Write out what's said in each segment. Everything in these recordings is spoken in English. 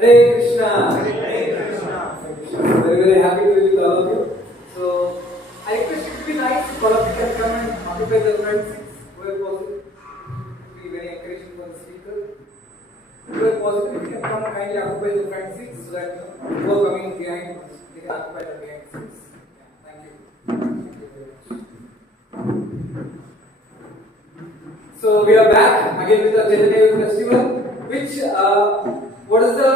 Hare Krishna. Hare Krishna. Very, very happy to be with all of you. So, I request it to be nice if all of you can come and occupy the front seats where possible. Be very encouraging for the speaker. Where possible, you can come and kindly occupy the front seats so that who are coming behind, they can occupy the behind seats. Yeah, thank you. Thank you very much. So, we are back again with the Chaitanya festival, which what is the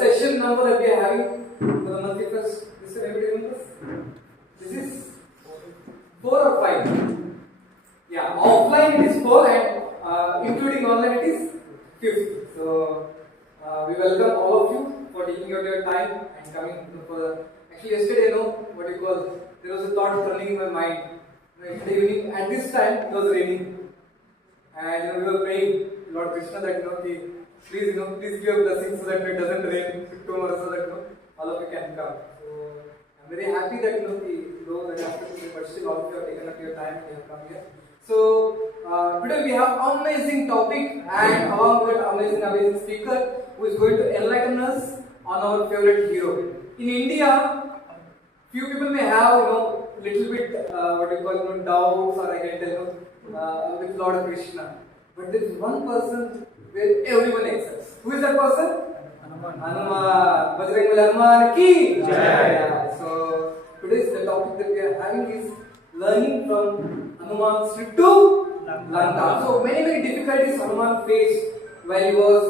session number that we are having for the monthly fest? Is there anybody remembers? This is 4 or 5? Yeah, offline it is 4 and including online it is 5. So we welcome all of you for taking out your time and coming for the. Actually, yesterday, what you call, there was a thought running in my mind. Yesterday evening, at this time, it was raining, and we were praying Lord Krishna that please, please give a blessing so that it doesn't rain tomorrow, so that all of you can come. So I'm very happy that though that after today, but still all of you have taken up your time and you have come here. So today we have amazing topic and along with amazing speaker who is going to enlighten us on our favorite hero. In India, few people may have little bit doubts, or I can tell with Lord Krishna. But there is one person where everyone accepts. Who is that person? Hanuman. Bajrang Hanuman ki Jai. So today's the topic that we are having is learning from Hanuman's trip to Lanka. So many difficulties Hanuman faced while he was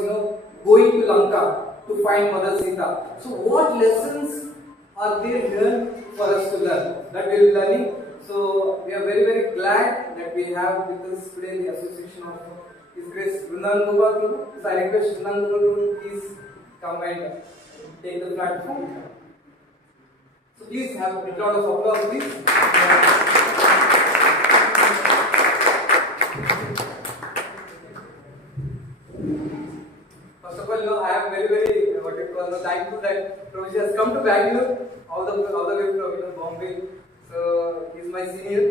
going to Lanka to find Mother Sita. So what lessons are there here for us to learn? That we will be learning. So we are very glad that we have with us today the association of His Grace Vrindavan Gopal Prabhu. So I request Vrindavan Gopal Prabhu please come and take the platform. So please have a lot of applause, please. First of all, I am very thankful that Prabhuji has come to Bangalore all the way from Bombay. So he is my senior.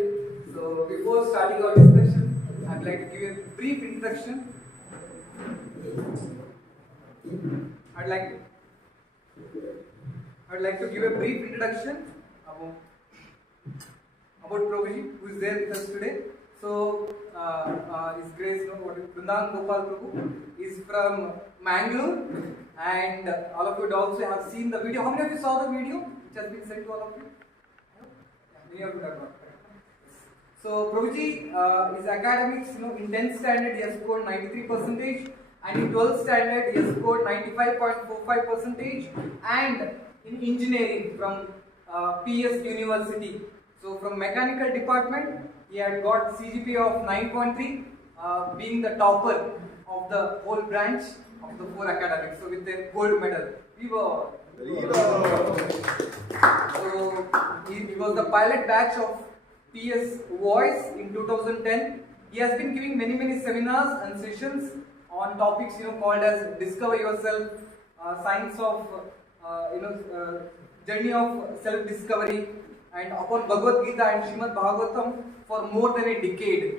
So before starting our discussion, I would like to give a brief introduction. I'd like to give a brief introduction about Prabhuji, who is there with us today. So His Grace Vrindavan Gopal Prabhu is from Mangalore, and all of you would also have seen the video. How many of you saw the video which has been sent to all of you? Many of you have not. So Prabhuji, his academics, in 10th standard he has scored 93%, and in 12th standard he has scored 95.45%, and in engineering from PS University. So from mechanical department he had got CGPA of 9.3, being the topper of the whole branch of the 4 academics. So with the gold medal. So he was the pilot batch of PS Voice in 2010. He has been giving many seminars and sessions on topics called as Discover Yourself, Science of Journey of Self-Discovery, and upon Bhagavad Gita and Srimad Bhagavatam for more than a decade.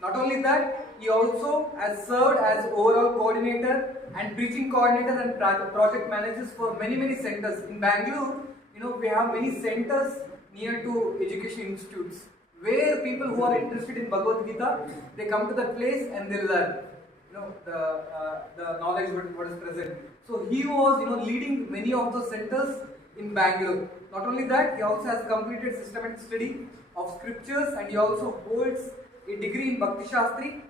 Not only that, he also has served as overall coordinator and preaching coordinator and project managers for many centers. In Bangalore, we have many centers near to education institutes where people who are interested in Bhagavad Gita, they come to that place and they learn. the knowledge what is present. So he was leading many of the centers in Bangalore. Not only that, he also has completed systematic study of scriptures, and he also holds a degree in Bhakti Shastri,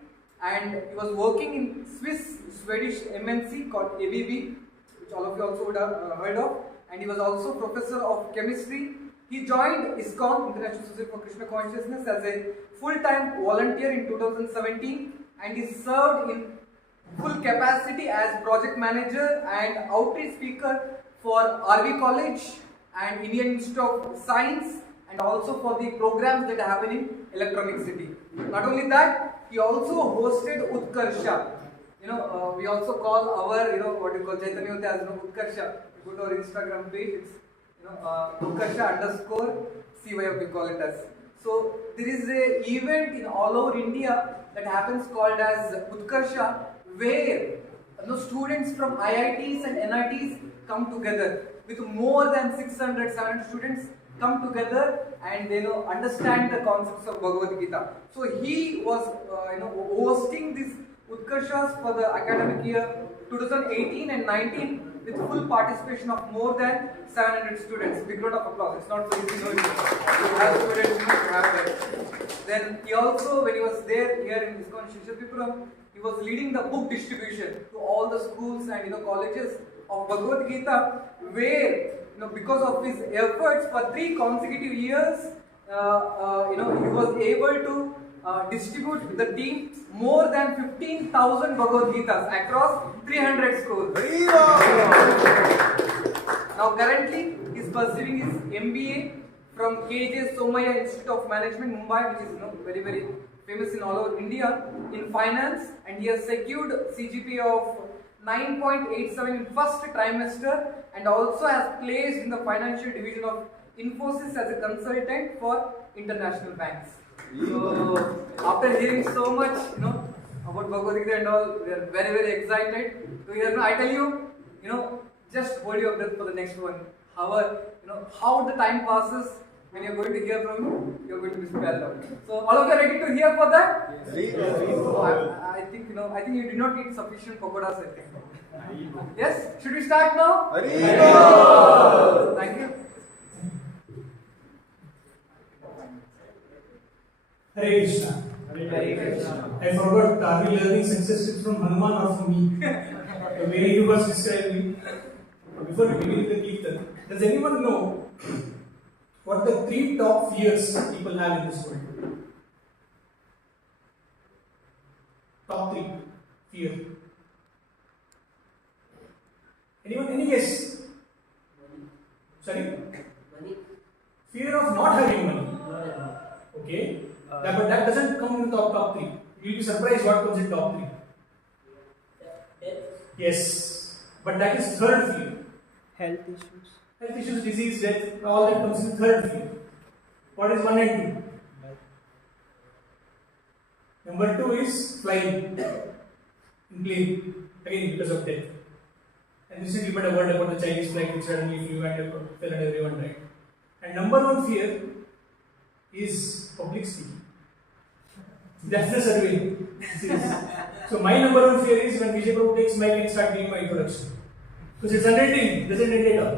and he was working in Swedish MNC called ABB, which all of you also would have heard of, and he was also professor of chemistry. He joined ISKCON, International Society for Krishna Consciousness, as a full-time volunteer in 2017, and he served in full capacity as project manager and outreach speaker for RV College and Indian Institute of Science, and also for the programs that happen in Electronic City. Not only that, he also hosted Utkarsha. We also call our what you call Chaitanya as Utkarsha. Go to our Instagram page. It's Utkarsha_CY we call it as. So there is a event in all over India that happens called as Utkarsha, where students from IITs and NITs come together with more than 600-700 students come together and they understand the concepts of Bhagavad Gita. So he was hosting these Utkarshas for the academic year 2018 and 19 with full participation of more than 700 students. Big round of applause. It's not so easy to have students to have that. Then he also, when he was there here in ISKCON Seshadripuram, he was leading the book distribution to all the schools and colleges of Bhagavad Gita, where because of his efforts for 3 consecutive years, he was able to distribute with the team more than 15,000 Bhagavad Gitas across 300 schools. Now currently he is pursuing his MBA from KJ Somaya Institute of Management, Mumbai, which is very very famous in all over India, in finance, and he has secured CGPA of 9.87 in first trimester, and also has placed in the financial division of Infosys as a consultant for international banks. So after hearing so much about Bhagavad Gita and all, we are very very excited to hear. I tell you, just hold your breath for the next 1 hour. How the time passes when you're going to hear from him, you're going to be spelled out. So all of you are ready to hear for that? Yes. So I think you did not eat sufficient pakoras, I think. Yes? Should we start now? Thank you. Hare Krishna. I forgot, are we learning success tips from Hanuman or from me? The way you was describing me. Before we begin with the Kirtan, does anyone know what the 3 top fears people have in this world? Top 3 fear. Anyone? Any guess? Sorry? Money. Fear of not having money. Okay. But that doesn't come in the top 3. You'll be surprised what comes in top 3. Death. Yes. But that is third fear. Health issues. Health issues, disease, death, all that comes in third fear. What is 1 and 2? Number 2 is flying in plane, again because of death. And recently you might have heard about the Chinese flight which suddenly flew and fell and everyone died. And number 1 fear is public speaking. That's the survey. So my number 1 fear is when Vijay Prabhu takes mic and start giving my introduction. Because it's unending, doesn't end at all.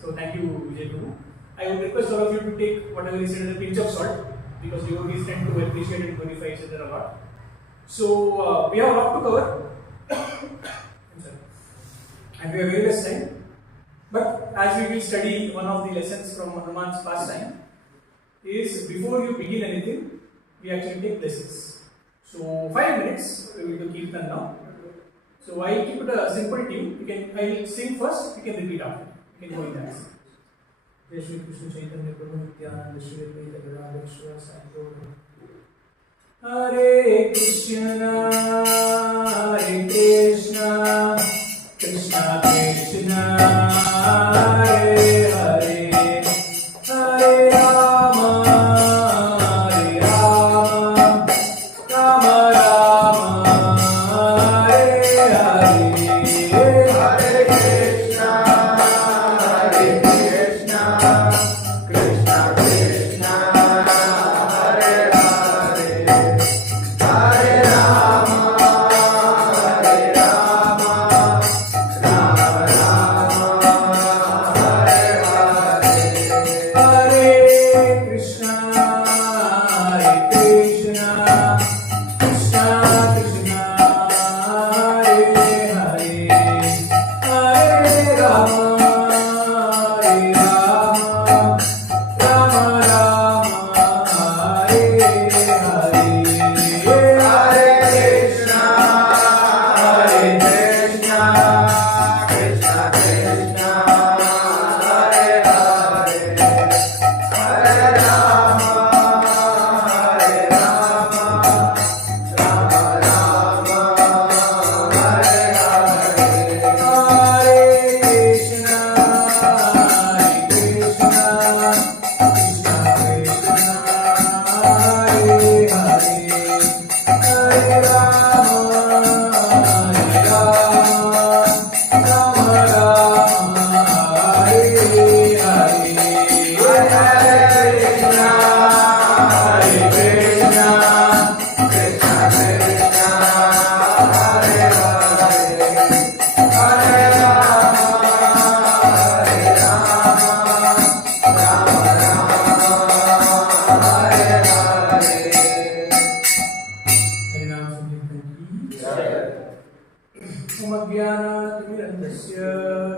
So thank you, Vijay Prabhu. I would request all of you to take whatever he said with a pinch of salt, because devotees tend to appreciate and glorify each other a lot. So we have a lot to cover. And we have very less time. But as we will study one of the lessons from Hanuman's pastime, is before you begin anything, we actually take lessons. So 5 minutes, we will do Kirtan now. So I will keep it a simple tune. I will sing first, you can repeat after. You can go in that. Jai Shri Krishna Chaitanya Prabhu Nityananda Shri Advaita Gadadhar Shivasari Gaura. Hare Krishna, Krishna Krishna, Hare Hare, Hare Rama, Hare Rama, Rama Rama, Hare Hare, Hare Krishna, Krishna Krishna, Hare Hare, Hare Rama,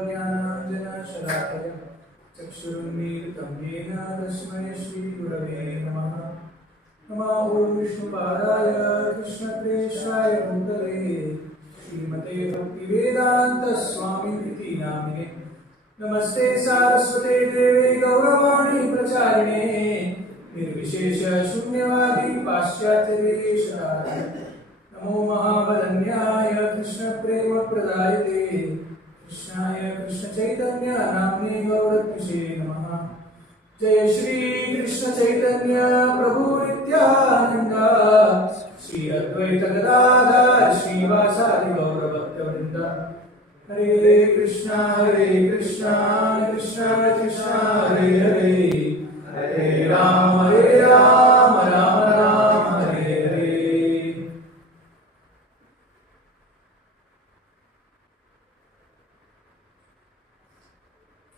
ज्ञानाञ्जनशलाकया चक्षुरुन्मीलितं येन तस्मै श्रीगुरवे नमः। नमः ॐ विष्णुपादाय कृष्णप्रेष्ठाय भूतले श्रीमते भक्तिवेदान्तस्वामिनिति नामिने। नमस्ते सारस्वते देवे गौरवाणी प्रचारिणे निर्विशेष शून्यवादी पाश्चात्यदेशराय। नमो महावदन्याय कृष्ण प्रेम प्रदायते कृष्णाय कृष्ण चैतन्य नाम्ने गौरत्विषे नमः। जय श्री कृष्ण चैतन्य प्रभु नित्यानंद श्री अद्वैत गदाधर श्रीवासादि गौर भक्तवृंद। हरे Krishna Krishna Krishna Hare Hare Hare Ram Ram Ram Hare Hare.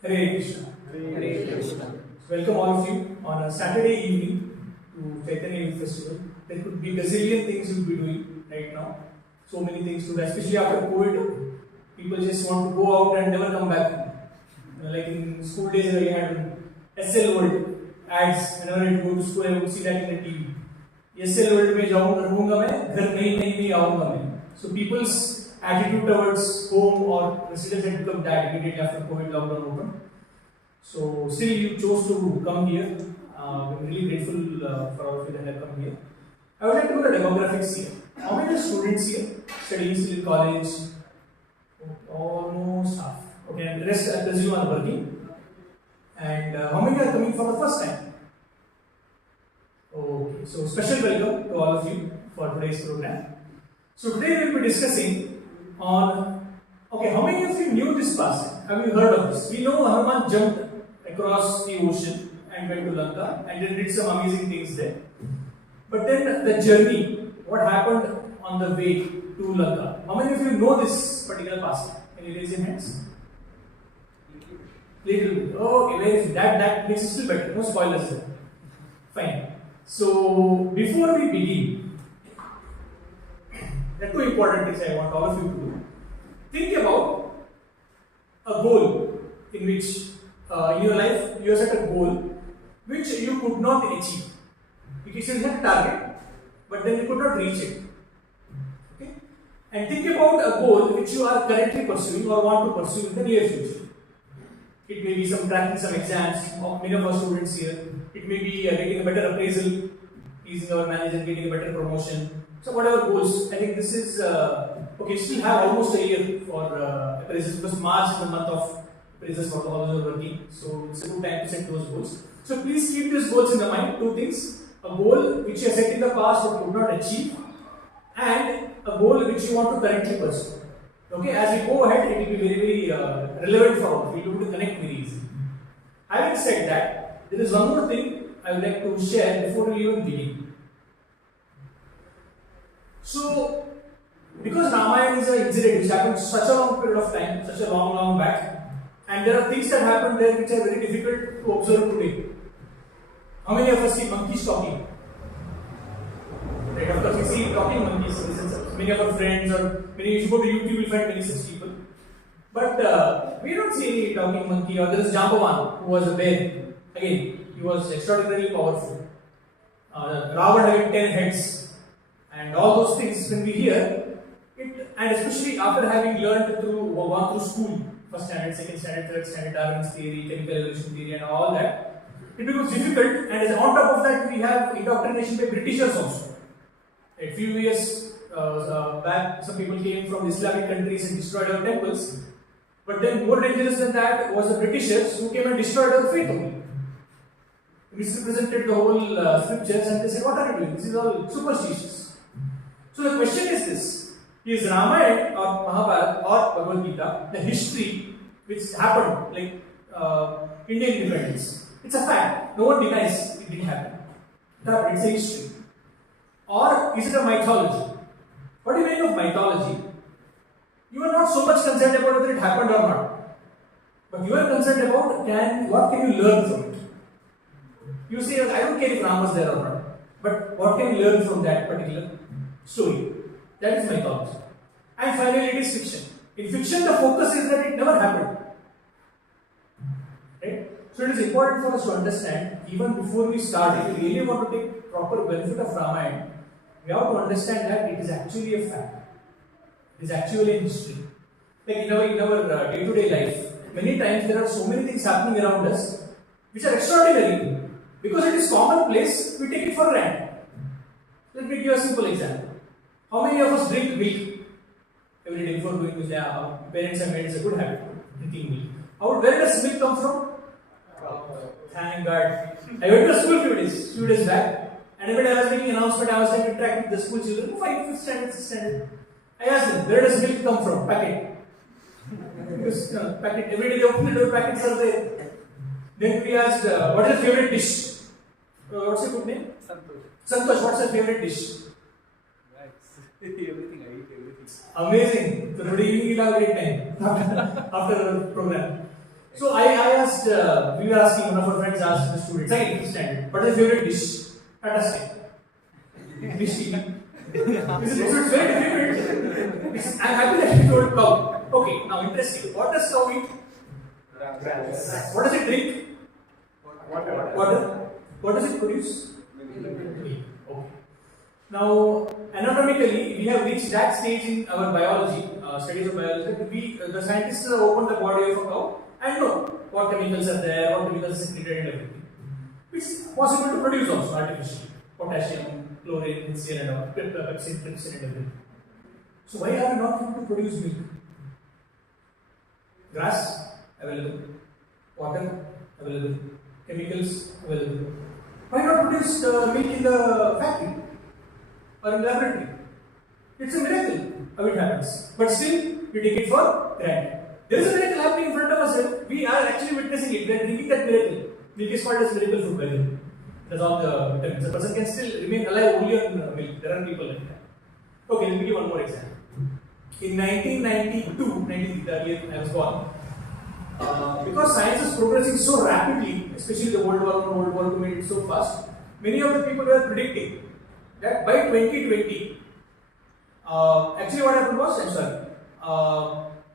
Hare Krishna. Hare Krishna. Welcome all of you on a Saturday evening to Chaitanya Youth Festival. There could be gazillion things you'll be doing right now. So many things to do, especially after COVID. People just want to go out and never come back. Like in school days where we had SL World ads. Whenever I go to school, I would see that in the TV. SL World में जाऊँगा रहूँगा मैं, घर नहीं आऊँगा मैं. So people's attitude towards home or residence had become that immediately after COVID lockdown opened. So still you chose to come here. We're really grateful for all of you that have come here. I would like to know the demographics here. How many students here studying still in college? Almost half. Okay, and the rest I presume are working. And how many are coming for the first time? Okay, so special welcome to all of you for today's program. So today we will be discussing on, okay, how many of you knew this person? Have you heard of this? We know Hanuman jumped across the ocean and went to Lanka and then did some amazing things there. But then the journey, what happened on the way to Lanka? How many of you know this particular person? Can you raise your hands? Little bit. Okay, where is it? That makes it still better. No spoilers there. Fine. So before we begin, there are two important things I want all of you to do. Think about a goal in which in your life you have set a goal which you could not achieve. You still had a target, but then you could not reach it. Okay? And think about a goal which you are currently pursuing or want to pursue in the near future. It may be some cracking some exams, or many of our students here. It may be getting a better appraisal, pleasing our manager, getting a better promotion. So whatever goals, I think this is okay. You still have almost a year for appraisals because March is the month of appraisals for all those who are working. So it's a good time to set those goals. So please keep these goals in the mind. Two things: a goal which you have set in the past but could not achieve, and a goal which you want to currently pursue. Okay, as we go ahead, it will be very relevant for all. We will be able to connect very easily. Having said that, there is one more thing I would like to share before we even begin. So, because Ramayana is an incident which happened such a long period of time, such a long back, and there are things that happen there which are very difficult to observe today. How many of us see monkeys talking? Right, of course we see talking monkeys. Many of our friends or many, if you go to YouTube you will find many such people. But we don't see any talking monkey. Or there is Jambavan who was a bear. Again, he was extraordinarily powerful. Ravan having 10 heads. And all those things when we hear it, and especially after having learned gone through school, first standard, second standard, third standard, Darwin's theory, chemical evolution theory and all that, it becomes difficult, and as on top of that we have indoctrination by Britishers also. A few years back, some people came from Islamic countries and destroyed our temples, but then more dangerous than that was the Britishers who came and destroyed our faith only. Misrepresented the whole scriptures and they said, what are you doing? This is all superstitious. So the question is this: is Ramayana or Mahabharata or Bhagavad Gita the history which happened, like Indian independence? It's a fact. No one denies it didn't happen. It happened. It's a history. Or is it a mythology? What do you mean of mythology? You are not so much concerned about whether it happened or not, but you are concerned about what can you learn from it. You say, I don't care if Ram was there or not, but what can you learn from that particular story? That is mythology. And finally, it is fiction. In fiction, the focus is that it never happened. Right? So it is important for us to understand, even before we start, if we really want to take proper benefit of Ramayana, we have to understand that it is actually a fact. It is actually a history. Like in our day-to-day life, many times there are so many things happening around us which are extraordinary. Because it is commonplace, we take it for granted. Let me give you a simple example. How many of us drink milk every day before going to the parents have made it a good habit, drinking milk. Where does milk come from? Thank God. I went to school few days back, and every day I was making an announcement, I was trying to interact with the school children, 5th standard, 6th standard. I asked them, where does milk come from? Packet. Because packet, every day they open the door, packets are there. Then we asked, what is your favorite dish? What's your good name? Santosh, what's your favorite dish? Everything, I eat everything. Amazing. So today evening you'll have a great time after the program. So I asked, we were asking, one of our friends asked the students, second standard, what is your favorite dish? Fantastic. Dish eating. It's very difficult. I'm happy that you told cow. Okay, now interesting. What does cow eat? What does it drink? Water. What does it produce? Milk. Okay. Now, anatomically, we have reached that stage in our biology, studies of biology, that the scientists have opened the body of a cow and know what chemicals are there, what chemicals are secreted and everything. It's possible to produce also artificially. Potassium, chlorine, HCl and all, pepsin, trypsin and everything. So why are we not able to produce milk? Grass available, water available, chemicals available. Why not produce milk in the factory or in the laboratory? It's a miracle how it happens. But still, we take it for granted. There is a miracle happening in front of us. We are actually witnessing it. We are drinking that miracle. Milk is called as miracle food by the way. That's all the vitamins. A person can still remain alive only on milk. There are people like that. Okay, let me give one more example. In 1992, 93, the year I was born, because science is progressing so rapidly, especially the World War I, World War II made it so fast, many of the people were predicting that by 2020, actually what happened was,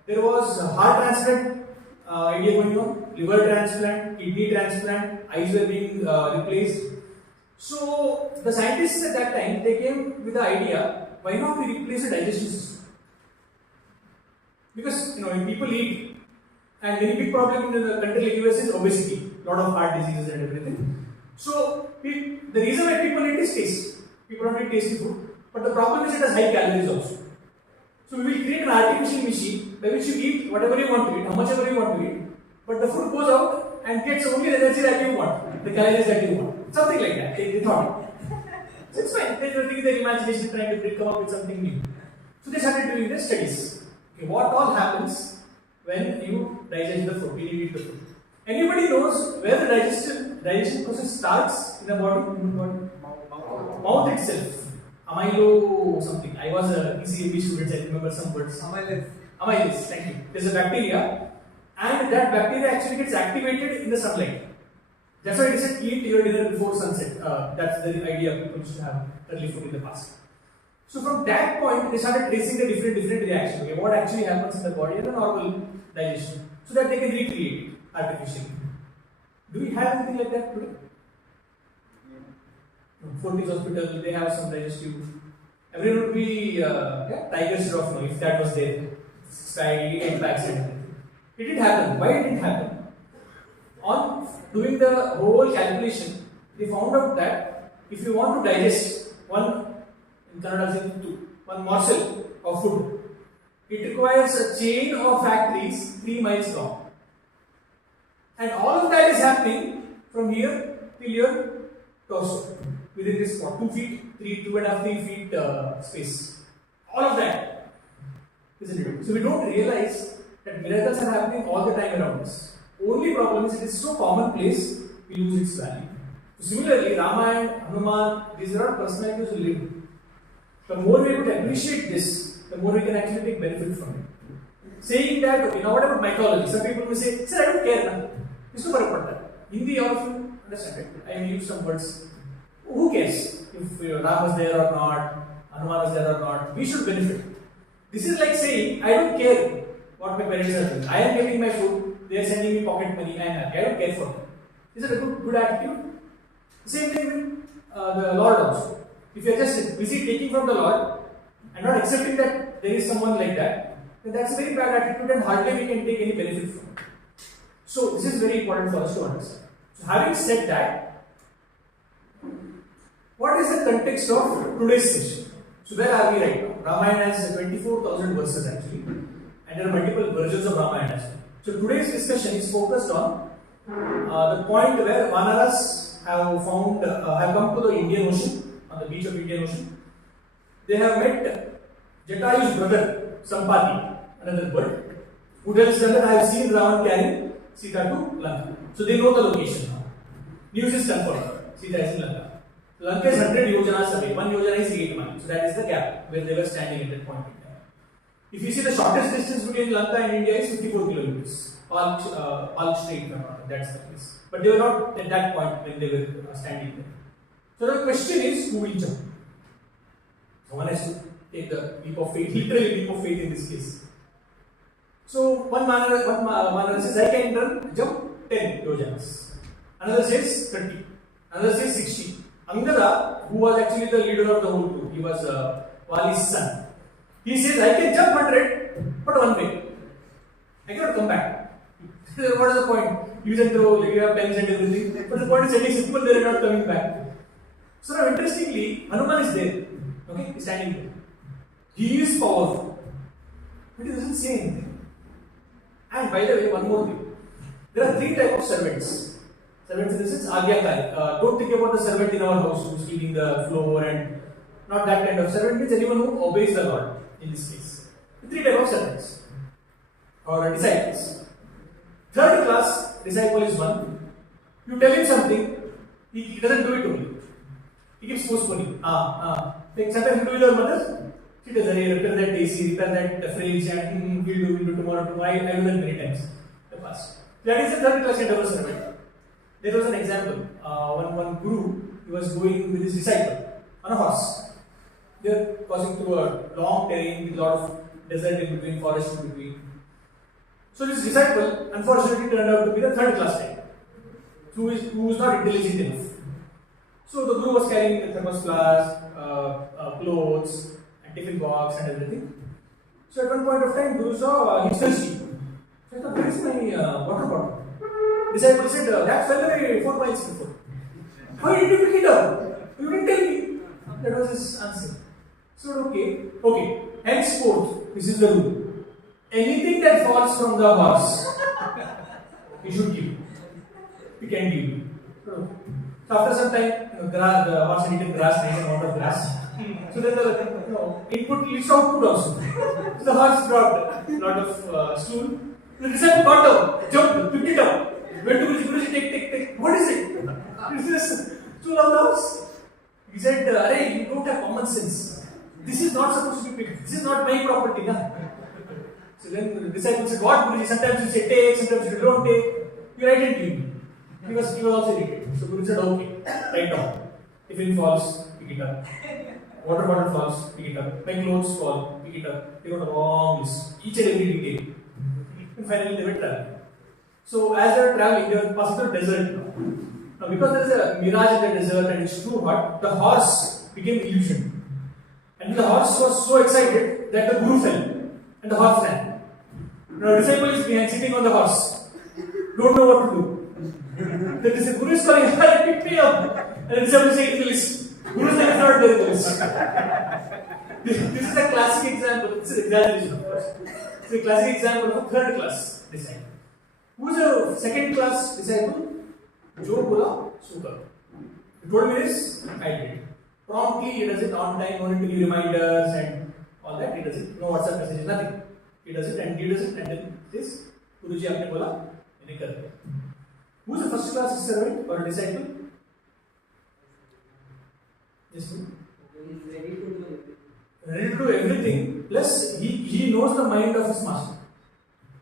there was heart transplant idea going on, liver transplant, kidney transplant, eyes were being replaced. So the scientists at that time, they came with the idea, why not we replace the digestive system? Because when people eat, and very big problem in the country like US is obesity, lot of heart diseases and everything. So the reason why people eat is taste. People don't eat tasty food, but the problem is it has high calories also. So we will create an artificial machine by which you eat whatever you want to eat, how much ever you want to eat, but the food goes out and gets only the energy that you want, the calories that you want. Something like that, they thought. So it's fine, they were thinking their imagination trying to come up with something new. So they started doing their studies. Okay, what all happens when you digest the food, when you eat the food? Anybody knows where the digestion process starts in the body? Mouth itself. Amylo something. I was a ECMB student, I remember some words. Amylase, thank you. There's a bacteria, and that bacteria actually gets activated in the sunlight. That's why it said eat your dinner before sunset. That's the idea people used to have early food in the past. So from that point, they started tracing the different reactions. Okay, what actually happens in the body in the normal digestion, so that they can recreate it artificially. Do we have anything like that today? Fortis Hospital, they have some digestive. Everyone would be tiger syrup if that was there. Eating 8 packs and everything. It didn't happen. Why did it happen? On doing the whole calculation, they found out that if you want to digest one morsel of food, it requires a chain of factories 3 miles long. And all of that is happening from here till your torso. Within this 2 feet, 2.5, 3 feet space. All of that, isn't it? So we don't realize that miracles are happening all the time around us. Only problem is it is so commonplace, we lose its value. So similarly, Rama and Hanuman, these are all personalities who live. The more we would appreciate this, the more we can actually take benefit from it. Saying that, okay, now what about mythology? Some people will say, sir, I don't care. Na. Hindi, all of you understand it. I will use some words. Who cares if Ram was there or not, Hanuman was there or not? We should benefit. This is like saying, I don't care what my parents are doing. I am getting my food, they are sending me pocket money, I am happy. I don't care for them. Is it a good attitude? Same thing with the Lord also. If you are just busy taking from the Lord and not accepting that there is someone like that, then that's a very bad attitude and hardly we can take any benefit from it. So this is very important for us to understand. So having said that, what is the context of today's session? So where are we right now? Ramayana has 24,000 verses actually, and there are multiple versions of Ramayana as well. So today's discussion is focused on the point where Vanaras have come to the Indian Ocean, on the beach of Indian Ocean. They have met Jatayu's brother, Sampati, another bird, who tells them that I have seen Ravan carrying Sita to Lanka. So they know the location now. News is confirmed. Sita is in Lanka. Lanka is 100 yojanas away. 1 yojana is 8 miles. So that is the gap where they were standing at that point in time. If you see the shortest distance between Lanka and India is 54 kilometers. Palk Strait, that's the place. But they were not at that point when they were standing there. So the question is, who will jump? Someone has to take the leap of faith, literally leap of faith in this case. So one manner says, I can jump 10 yojanas. Another says 30. Another says 60. Angada, who was actually the leader of the whole group, he was Vali's son. He says, I can jump 100, but one way. I cannot come back. What is the point? Use and throw, you have pens and everything. But the point is very simple, they are not coming back. So now interestingly, Hanuman is there. Okay, he's standing there. He is powerful. But he doesn't say anything. And by the way, one more thing. There are 3 types of servants. Servants in the sense, Agyakari. Don't think about the servant in our house who is cleaning the floor and not that kind of servant. Means anyone who obeys the Lord in this case. 3 types of servants or disciples. 3rd class disciple is one. You tell him something, he doesn't do it only. He keeps postponing. Like sometimes you do with your mother. She does repair that AC, repair that fridge, and we'll do tomorrow. I do that many times. The past. That is the 3rd class kind of a servant. There was an example. One guru, he was going with his disciple on a horse. They are crossing through a long terrain with a lot of desert in between, forest in between. So this disciple, unfortunately, turned out to be the 3rd class type, who was not intelligent enough. So the guru was carrying the thermos flask, clothes, and tiffin box and everything. So at one point of time, guru saw he's thirsty. So I thought, where is my water bottle? Disciple said, that fell away 4 miles before. Why did you pick it up? You didn't tell me. That was his answer. So okay. Henceforth, this is the rule. Anything that falls from the horse, he should give. He can give. So after some time, the horse had eaten grass, nice amount of grass. So then the input leads to output also. So the horse dropped a lot of stool. The disciple got down, jumped, picked it up. Went to Guruji, take. What is it? Is this stool of the horse? He said, Arey, you don't have common sense. This is not supposed to be picked. This is not my property. Na? So then the disciple said, what Guruji? Sometimes you say take, sometimes you don't take. You write it to me. He was also irritated. So Guruji said, okay, write down. If it falls, pick it up. Water bottle falls, pick it up. My clothes fall, pick it up. They got a long list, each and every detail. And finally they were traveling. So as they were traveling, they were passing through desert. Now because there is a mirage in the desert and it's too hot, the horse became illusioned. And the horse was so excited that the guru fell. And the horse ran. Now the disciple is behind, sitting on the horse. Don't know what to do. The guru is calling, pick me up. And the disciple is saying, list. Guru's name is not there in the list. This is a classic example. This is exaggeration, of course. It's a classic example of a 3rd class disciple. Who is a 2nd class disciple? Jo bola, super. He told me this, I did. Promptly, he does it on time, no need to give reminders and all that. He does it. No WhatsApp messages, nothing. He does it, and then this Guruji aapne bola, maine kar diya. Who is the 1st class servant or disciple? Yes, sir. Ready to do everything. Plus, he knows the mind of his master.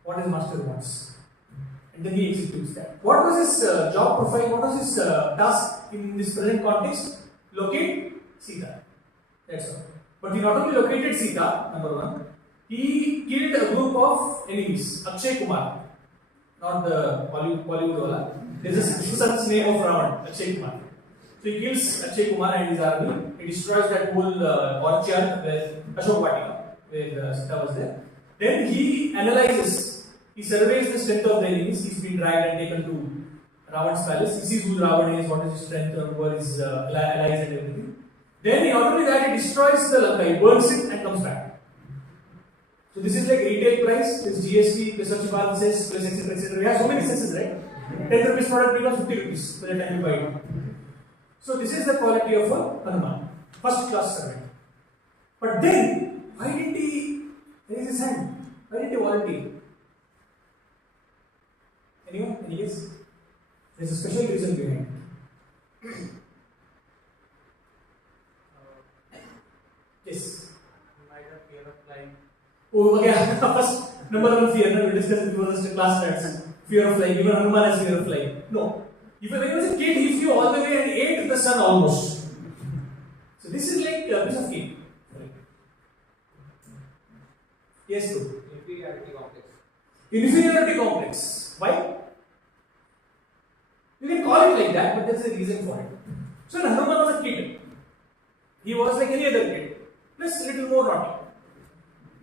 What his master wants. And then he executes that. What was his job profile? What was his task in this present context? Locate Sita. That's all. But he not only located Sita, number 1, He killed a group of enemies. Akshay Kumar, not the Bollywood wala. This is son's name of Ravan, Akshay Kumar. So he kills Akshay Kumar and his army. He destroys that whole orchard where Ashok Vatika, where Sita was there. Then he analyzes, he surveys the strength of the enemies. He's been dragged and taken to Ravan's palace. He sees who Ravan is, what is his strength, who are his allies and everything. Then not only that, he destroys the Lanka, he burns it and comes back. So this is like retail price, this GST, plus Swachh cess, plus etc. etc. We have so many cesses, right? 10 rupees product becomes 50 rupees by the time you buy it. So this is the quality of a Hanuman, first class servant. But then, why didn't he raise his hand? Why didn't he volunteer? Anyone? Any guess? There's a special reason behind it. Yes. Might have fear of flying. Oh, okay. First, number one fear. No, we discussed it before the class starts. Fear of flying. Even Hanuman has fear of flying. No. Even when he was a kid, he flew all the way and ate the sun almost. So this is like a piece of cake. Yes, bro. Inferiority complex. Inferiority complex. Why? You can call it like that, but there's a reason for it. So when Hanuman was a kid, he was like any other kid, plus a little more naughty.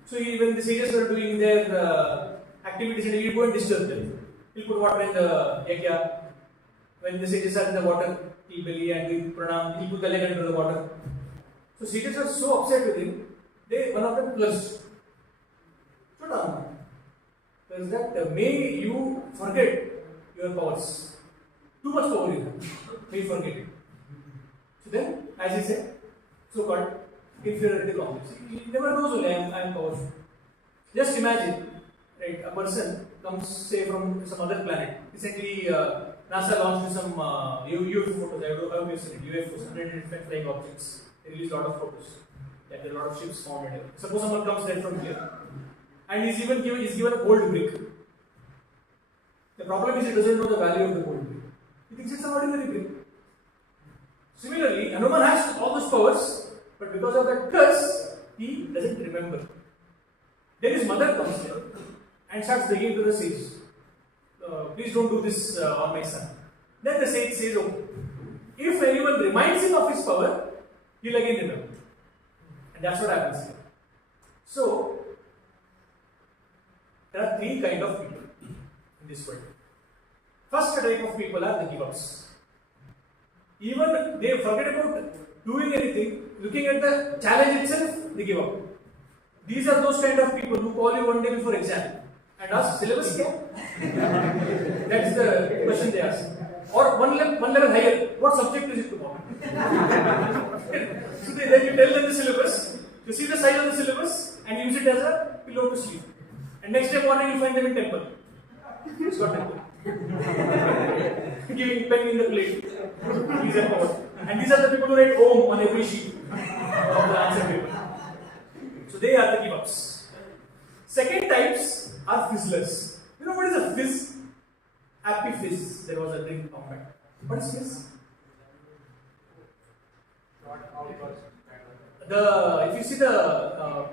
So when the sages were doing their activities, he would go and disturb them. He'll put water in the yakya. When the sages are in the water, he'll belly and he'll pranam, he'll put the leg under the water. So sages were so upset with him, one of them cursed. Shut down. There is that, may you forget your powers. Too much power you have. May you forget it. So then, as he said, so called inferiority complex. He never knows only I am powerful. Just imagine, right, a person comes, say, from some other planet. Recently, NASA launched some UFO photos. I have seen it. UFOs, unidentified flying objects. They released a lot of photos. Like there are a lot of ships found and everything. Suppose someone comes there from here, and he's given a gold brick. The problem is he doesn't know the value of the gold brick. He thinks it's an ordinary brick. Similarly, Hanuman has all those powers, but because of that curse, he doesn't remember. Then his mother comes there and starts begging to the sage, please don't do this on my son. Then the sage says, okay. If anyone reminds him of his power, he'll again remember. And that's what happens here. So, there are three kinds of people in this world. First type of people are the give-ups. Even they forget about doing anything, looking at the challenge itself, they give up. These are those kind of people who call you one day before exam and ask, syllabus kya? That's the question they ask. Or one level higher, what subject is it tomorrow? So then you tell them the syllabus, you see the size of the syllabus and use it as a pillow to sleep. And next day morning you find them in temple. It's got temple. Giving pen in the plate. These are power. And these are the people who write Om on every sheet of the answer paper. So they are the give-ups. Second types are fizzlers. You know what is a fizz? Happy fizz. There was a drink combined. What is fizz? If you see the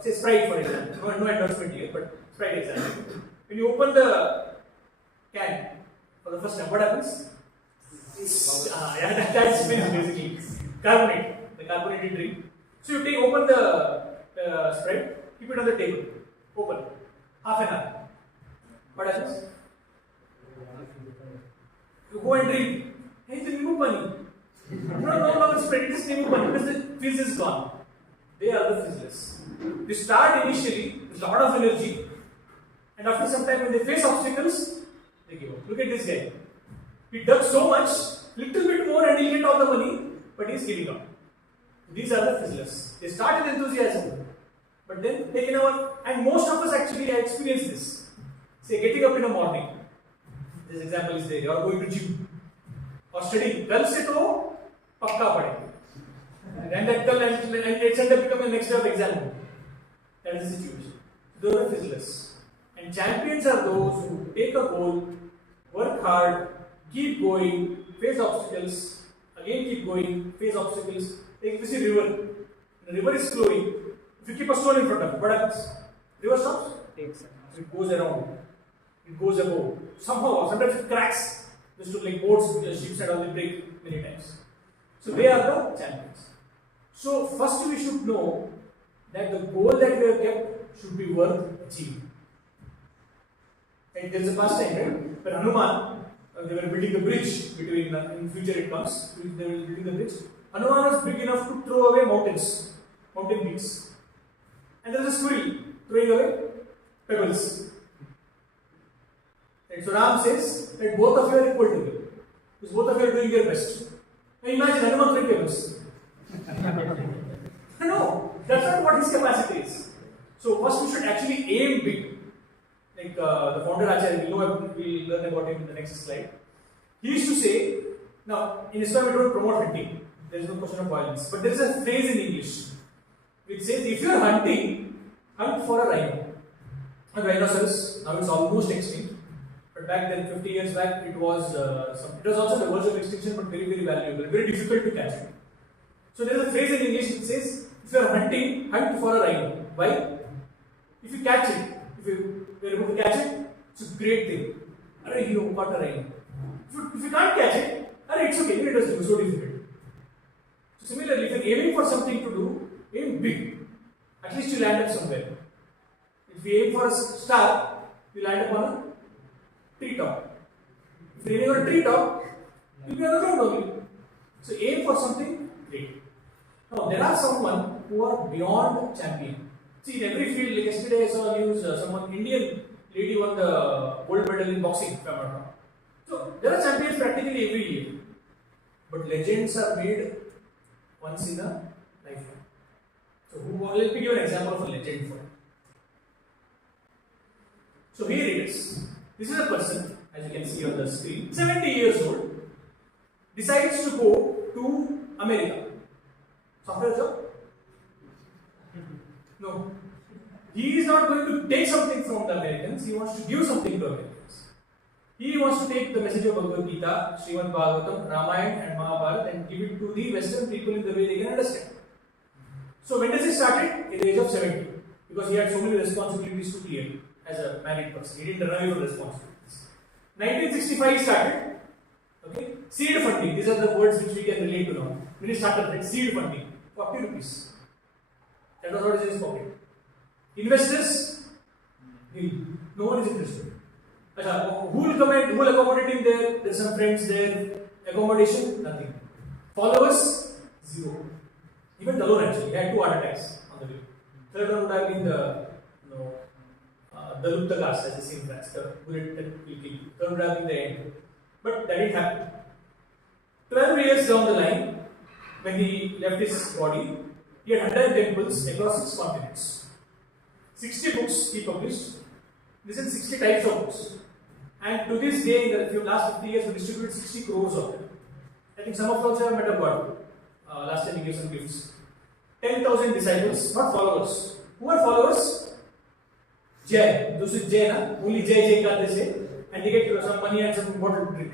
say Sprite for example, no endorsement here, but Sprite example. When you open the can for the first time, what happens? That's fizz basically. Carbonate, the carbonated drink. So you open the Sprite, keep it on the table, open, half an hour. What happens? You go and drink. Hey, it's a new money. No longer Sprite, it is new money because the fizz is gone. They are the fizzlers. They start initially with a lot of energy, and after some time, when they face obstacles, they give up. Look at this guy. He dug so much, little bit more, and he'll get all the money, but he's giving up. These are the fizzlers. They start with enthusiasm, but then take an hour, and most of us actually experience this. Say, getting up in the morning. This example is there. You are going to gym or studying. Kal se to pakka padenge. And that kal and it's end up becoming the next day of exam. That is the situation. Those are fizzlers. And champions are those who take a goal, work hard, keep going, face obstacles, again keep going, face obstacles. Take this river. The river is flowing. If you keep a stone in front of it, what happens? River stops? Takes It goes around. It goes above. Somehow, sometimes it cracks. Just to like boats, ships and all, they break many times. So they are the champions. So first we should know that the goal that we have kept should be worth achieving. And there is a pastime, right? When Hanuman, they were building the bridge between, in future it comes, they were building the bridge. Hanuman was big enough to throw away mountains, mountain peaks. And there is a squirrel throwing away pebbles. Right? So Ram says that both of you are equal to me. Because both of you are doing your best. Now imagine Hanuman throwing pebbles. No, that's not what his capacity is. So first we should actually aim big. Like the founder Acharya, we'll learn about him in the next slide. He used to say, now in Islam we don't promote hunting. There is no question of violence. But there is a phrase in English which says, if you are hunting, hunt for a rhino. A rhinoceros, now it's almost extinct. But back then, 50 years back, it was it was also the verge of extinction, but very, very valuable, very difficult to catch it. So there is a phrase in English which says, if you are hunting, hunt for a rhino. Why? If you catch it, if you are able to catch it, it's a great thing. Array, you caught a rhino. If you can't catch it, array, it's okay, it was so difficult. So similarly, if you are aiming for something to do, aim big. At least you land up somewhere. If you aim for a star, you land up on a treetop. If you aim for a treetop, you will be on the ground only. So aim for something great. Now there are someone who are beyond champion. See, in every field, like yesterday I saw news, someone Indian lady won the gold medal in boxing, if I am not wrong. So there are champions practically every year. But legends are made once in a lifetime. So let me give an example of a legend for it. So here it is. This is a person, as you can see on the screen, 70 years old, decides to go to America. Software job? No. He is not going to take something from the Americans, he wants to give something to Americans. He wants to take the message of Bhagavad Gita, Srimad Bhagavatam, Ramayana and Mahabharata and give it to the Western people in the way they can understand. So when does he start it? At the age of 70. Because he had so many responsibilities to clear as a married person. He didn't run away from responsibilities. 1965 he started. Okay. Seed funding. These are the words which we can relate to now. When he started, like seed funding. 40 rupees. That was what is in his pocket. Investors? Nil. No one is interested. Who will come and who will accommodate him there? There are some friends there. Accommodation? Nothing. Followers? Zero. Even alone actually. He had 2 heart attacks on the way. Third one would have been the Lupta caste, as they say in France, the bullet that will kill you. Third would have been the end. But that didn't happen. 12 years down the line, when he left his body, he had 100 temples across 6 continents. 60 books he published. This is 60 types of books. And to this day, in the last 50 years, we distributed 60 crores of them. I think some of us have met a God. Last time he gave some gifts. 10,000 disciples, not followers. Who are followers? Jai. Those is Jai, na? Only Jai Jai they say. And they get some money and some bottle to drink.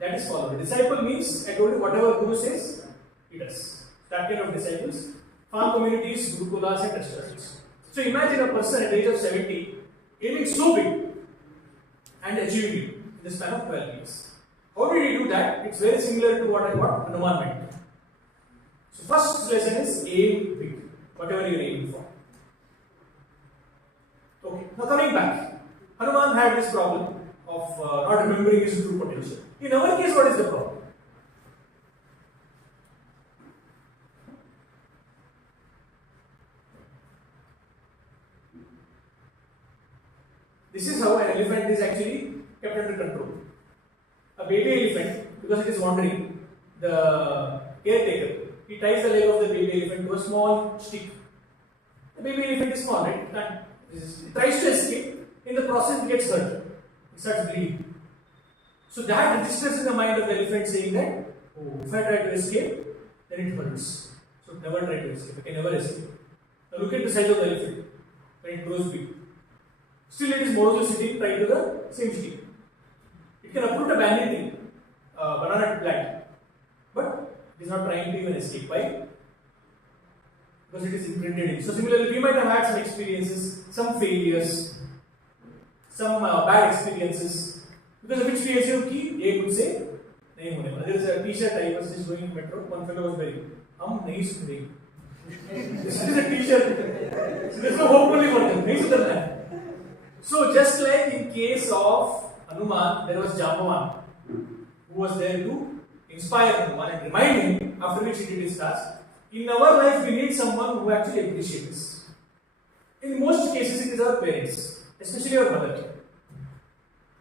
That is follower. Disciple means, I told you, whatever Guru says, he does. That kind of disciples. Farm communities, Gurukulas and restaurants. So imagine a person at the age of 70 aiming so big and achieving it in the span of 12 years. How did he do that? It's very similar to what Hanuman meant. So first lesson is aim big, whatever you are aiming for. Okay, now coming back. Hanuman had this problem of not remembering his true potential. In our case, what is the problem? This is how an elephant is actually kept under control. A baby elephant, because it is wandering, the caretaker, he ties the leg of the baby elephant to a small stick. The baby elephant is small, right? It tries to escape. In the process, it gets hurt. It starts bleeding. So that registers in the mind of the elephant saying that, oh, if I try to escape, then it hurts. So never try to escape. I can never escape. Now look at the size of the elephant when it grows big. Still, it is morosely sitting tied to the same stick. It can uproot a banyan tree, banana plant, but it is not trying to even escape. Why? because it is imprinted in. So similarly, we might have had some experiences, some failures, some bad experiences, because of which we assume कि ये मुझसे नहीं होने वाला. There is a T-shirt I was just going in metro. One fellow was wearing. हम नहीं सुधरेंगे. This is a T-shirt. So there is no hope only for them. नहीं सुधरना है. So just like in case of Hanuman, there was Jambavan who was there to inspire Hanuman and remind him, after which he did his task. In our life, we need someone who actually appreciates. In most cases, it is our parents, especially our mother.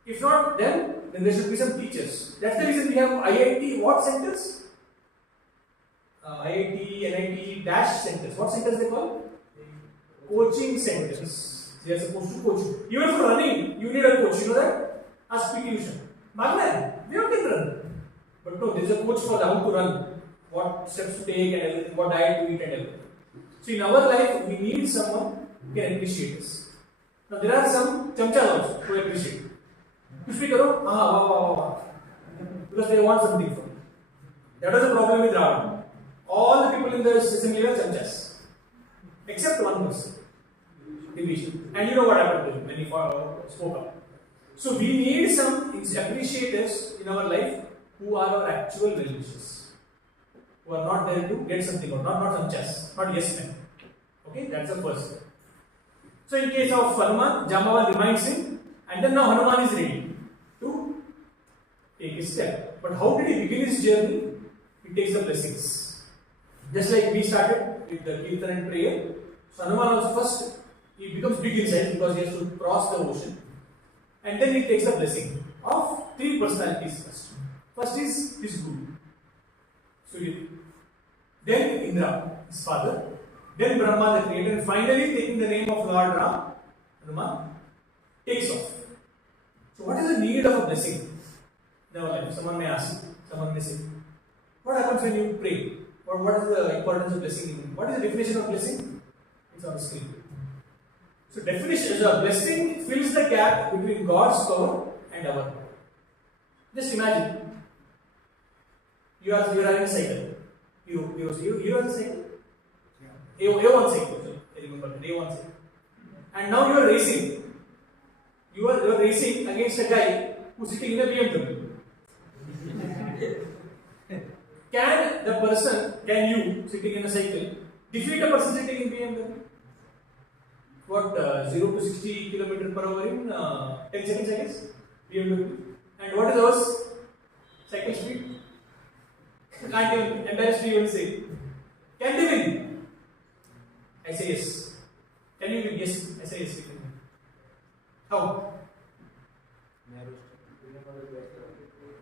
If not them, then there should be some teachers. That's the reason we have IIT what centers? IIT, NIT dash centers. What centers they call? Coaching centers. They are supposed to coach you. Even for running, you need a coach. You know that? Ask PT Usha. Magna, we can run. But no, there is a coach for how to run, what steps to take and everything, what diet to eat and everything. So in our life, we need someone who can appreciate us. Now there are some chamchas also who appreciate. Kuch bhi karo, wow. Because they want something from you. That was the problem with Ravana. All the people in the assembly were chamchas, except one person, Division. And you know what happened to him when he spoke up. So we need some appreciators in our life who are our actual well-wishers, who are not there to get something out, not chamchas, not yes men. Okay, that's the first step. So in case of Hanuman, Jambavan reminds him, and then now Hanuman is ready to take his step. But how did he begin his journey? He takes the blessings. Just like we started with the Kirtan and prayer. So Hanuman also first, he becomes big inside because he has to cross the ocean. And then he takes the blessing of three personalities first. First is his Guru, Surya. Then Indra, his father. Then Brahma, the creator. And finally, taking the name of Lord Ram, Hanuman, takes off. So what is the need of a blessing in our life? Someone may ask, someone may say, what happens when you pray? Or what is the importance of blessing? What is the definition of blessing? It's on the screen. So definition of blessing fills the gap between God's power and our power. Just imagine, you are having a cycle. You have a cycle? A1 cycle. I remember that, A1 cycle. And now you are racing. You are racing against a guy who is sitting in a BMW. Can you sitting in a cycle defeat a person sitting in BMW? What 0 to 60 km per hour in 10 seconds, I guess? BMW. And what is ours? Cycle speed? Can't even, embarrassed to even say. Can they win? I say yes. Can you win? Yes. I say yes. We can win. How?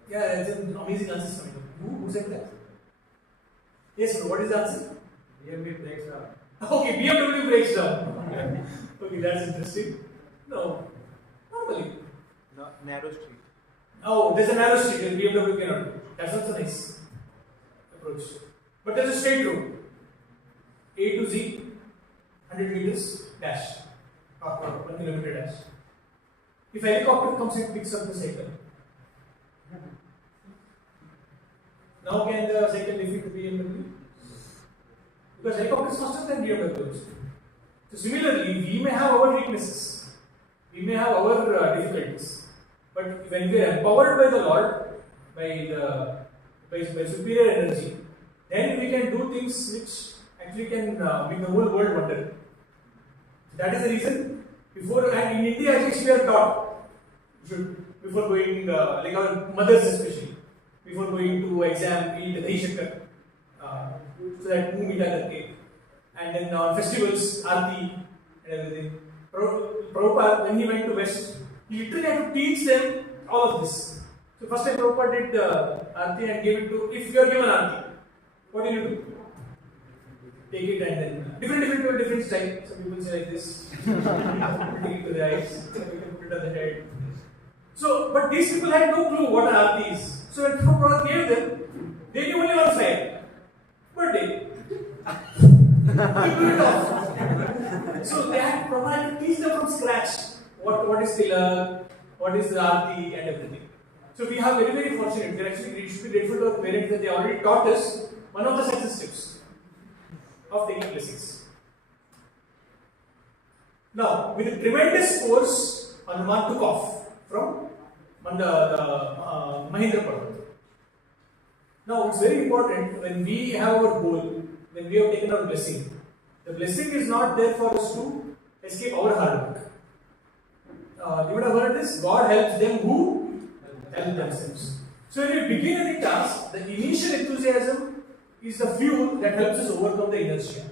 Yeah, it's an amazing answer from you. Who said that? Yes, bro. What is the answer? BMW breaks down. Okay, BMW breaks down. Okay, that's interesting. No, normally. No, narrow street. Oh, there's a narrow street and BMW cannot do. That's also nice approach. But there's a straight road. A to Z, 100 meters dash. 1 kilometer dash. If a helicopter comes and picks up the cycle, now can the cycle defeat the BMW? Because helicopter is faster than BMW. So similarly, we may have our weaknesses, we may have our difficulties, but when we are empowered by the Lord, by superior energy, then we can do things which actually can make the whole world wonder. That is the reason. And in India, actually, we are taught before going, like our mothers especially, before going to exam, eat dahi shakkar, so that muh meetha karke. And then on festivals, Aarti and everything. Prabhupada, when he went to West, he literally had to teach them all of this. So first time Prabhupada did Aarti and gave it to, if you are given Aarti, what do you do? Take it and then, different style. Some people say like this, take it to the eyes, some people put it on the head. So, but these people had no clue what an Aarti is. So when Prabhupada gave them, they knew only one side. Birthday. So they had Prabhupada to teach them from scratch what is Tilak, what is the Aarti and everything. So we are very fortunate. We should be grateful to our parents that they already taught us one of the success steps of taking blessings. Now, with a tremendous force, Hanuman took off from Mahindra Parvat. Now, it's very important when we have our goal, when we have taken our blessing, the blessing is not there for us to escape our hard work. You would have heard this, God helps them who help themselves. So when we begin any task, the initial enthusiasm is the fuel that helps us overcome the inertia.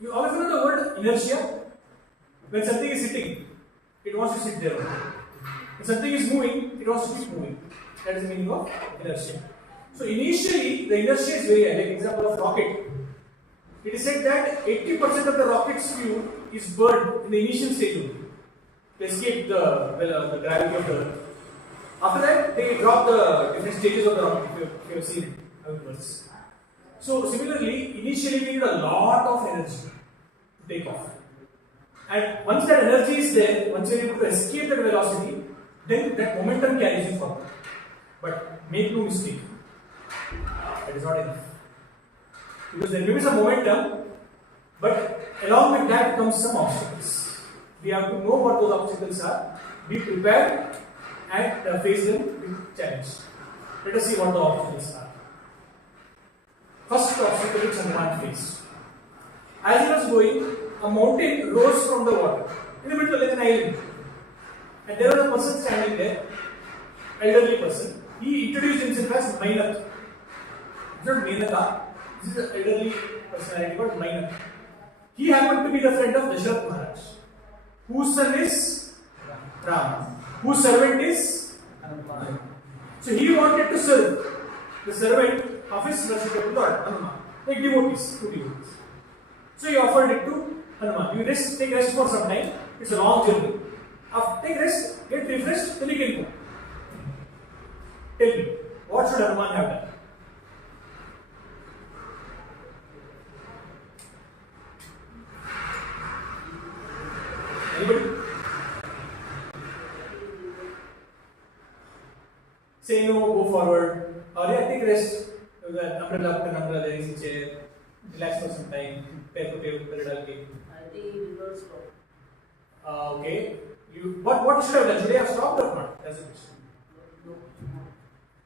You all of you know the word inertia? When something is sitting, it wants to sit there. When something is moving, it wants to keep moving. That is the meaning of inertia. So initially, the inertia is very high. Like example of rocket. It is said that 80% of the rocket's fuel is burned in the initial stage only to escape the gravity of the Earth. After that, they drop the different stages of the rocket, if you have seen it, how it works. So similarly, initially we need a lot of energy to take off. And once that energy is there, once you are able to escape that velocity, then that momentum carries you forward. But make no mistake, that is not enough. Because there may be some momentum, but along with that comes some obstacles. We have to know what those obstacles are, be prepared and face them with challenge. Let us see what the obstacles are. First obstacle which Hanuman faced. As he was going, a mountain rose from the water in the middle of an island. And there was a person standing there, elderly person. He introduced himself as Mainak. It's not Menaka. This is an elderly personality called Mainak. He happened to be the friend of Dasharath Maharaj, whose son is Ram, whose servant is Hanuman. So he wanted to serve the servant of his worshipful Lord, Hanuman, like devotees, two devotees. So he offered it to Hanuman. You take rest for some time. It's a long journey. Take rest, get refreshed, then you can go. Tell me, what should Hanuman have done? Anybody? Say no, go forward. Or yeah, take rest. Umbrella, there is a chair. Relax for some time. I think he will not stop. Okay. What should I have done? Should I have stopped or not? That's the question. No.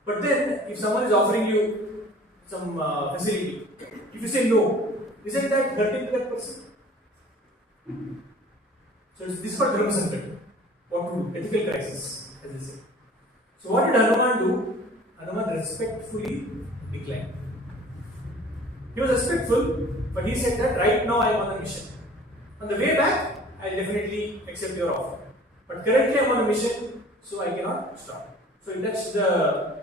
But then, if someone is offering you some facility, if you say no, isn't that hurting that person? So this is for Dharma Sankat. What to do? Ethical crisis, as they say. So what did Hanuman do? Hanuman respectfully declined. He was respectful, but he said that right now I am on a mission. On the way back, I will definitely accept your offer. But currently I am on a mission, so I cannot stop. So he touched the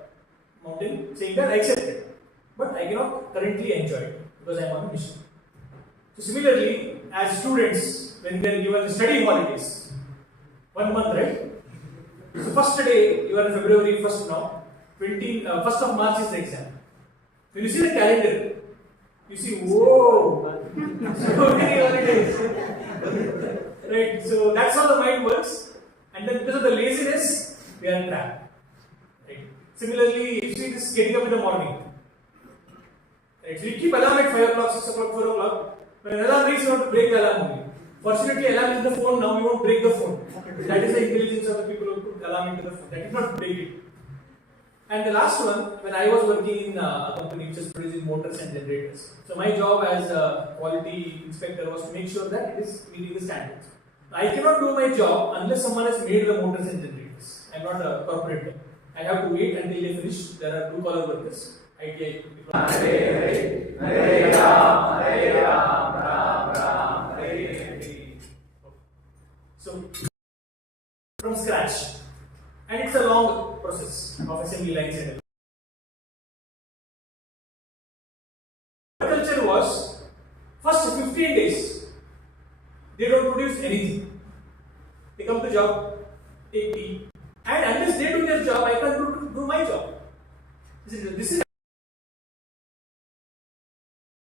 mountain, saying that I accept it, but I cannot currently enjoy it because I am on a mission. So similarly, as students, when we are given study holidays, 1 month, right? So first day, you are in February 1st now, 1st of March is the exam. When you see the calendar, you see, whoa, so many holidays. Right, so that's how the mind works. And then because of the laziness, we are trapped. Right. Similarly, you see this getting up in the morning. Right. So you keep alarm at 5 o'clock, 6 o'clock, 4 o'clock. When an alarm rings, you want to break the alarm only. Fortunately, alarm is the phone now, we won't break the phone. That is the intelligence of the people who put alarm into the phone. That is not break it. And the last one, when I was working in a company which is producing motors and generators. So my job as a quality inspector was to make sure that it is meeting the standards. I cannot do my job unless someone has made the motors and generators. I am not a corporate. I have to wait until they finish. There are blue collar workers. ITI people. Hare Ram, Hare Ram, Ram Ram, Hare Hare. So from scratch. And it's a long process of assembly lines and everything. Culture was first 15 days they don't produce anything. They come to job, take tea, and unless they do their job, I can't do my job. This is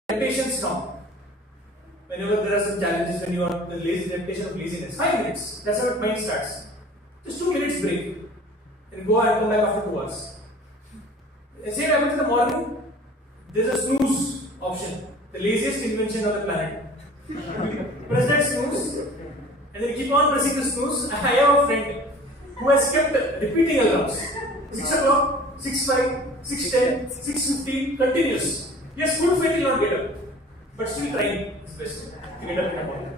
temptation strong. Whenever there are some challenges, when you are the temptation of laziness, 5 minutes. That's how mind starts. Just 2 minutes break. And go and come back after 2 hours. The same happens in the morning. There is a snooze option. The laziest invention on the planet. Press that snooze, and then keep on pressing the snooze. I have a friend who has kept repeating alarms. 6 o'clock, 6:05, 6:10, 6:15, continuous. He has full faith he will not get up, but still trying his best to get up in the morning.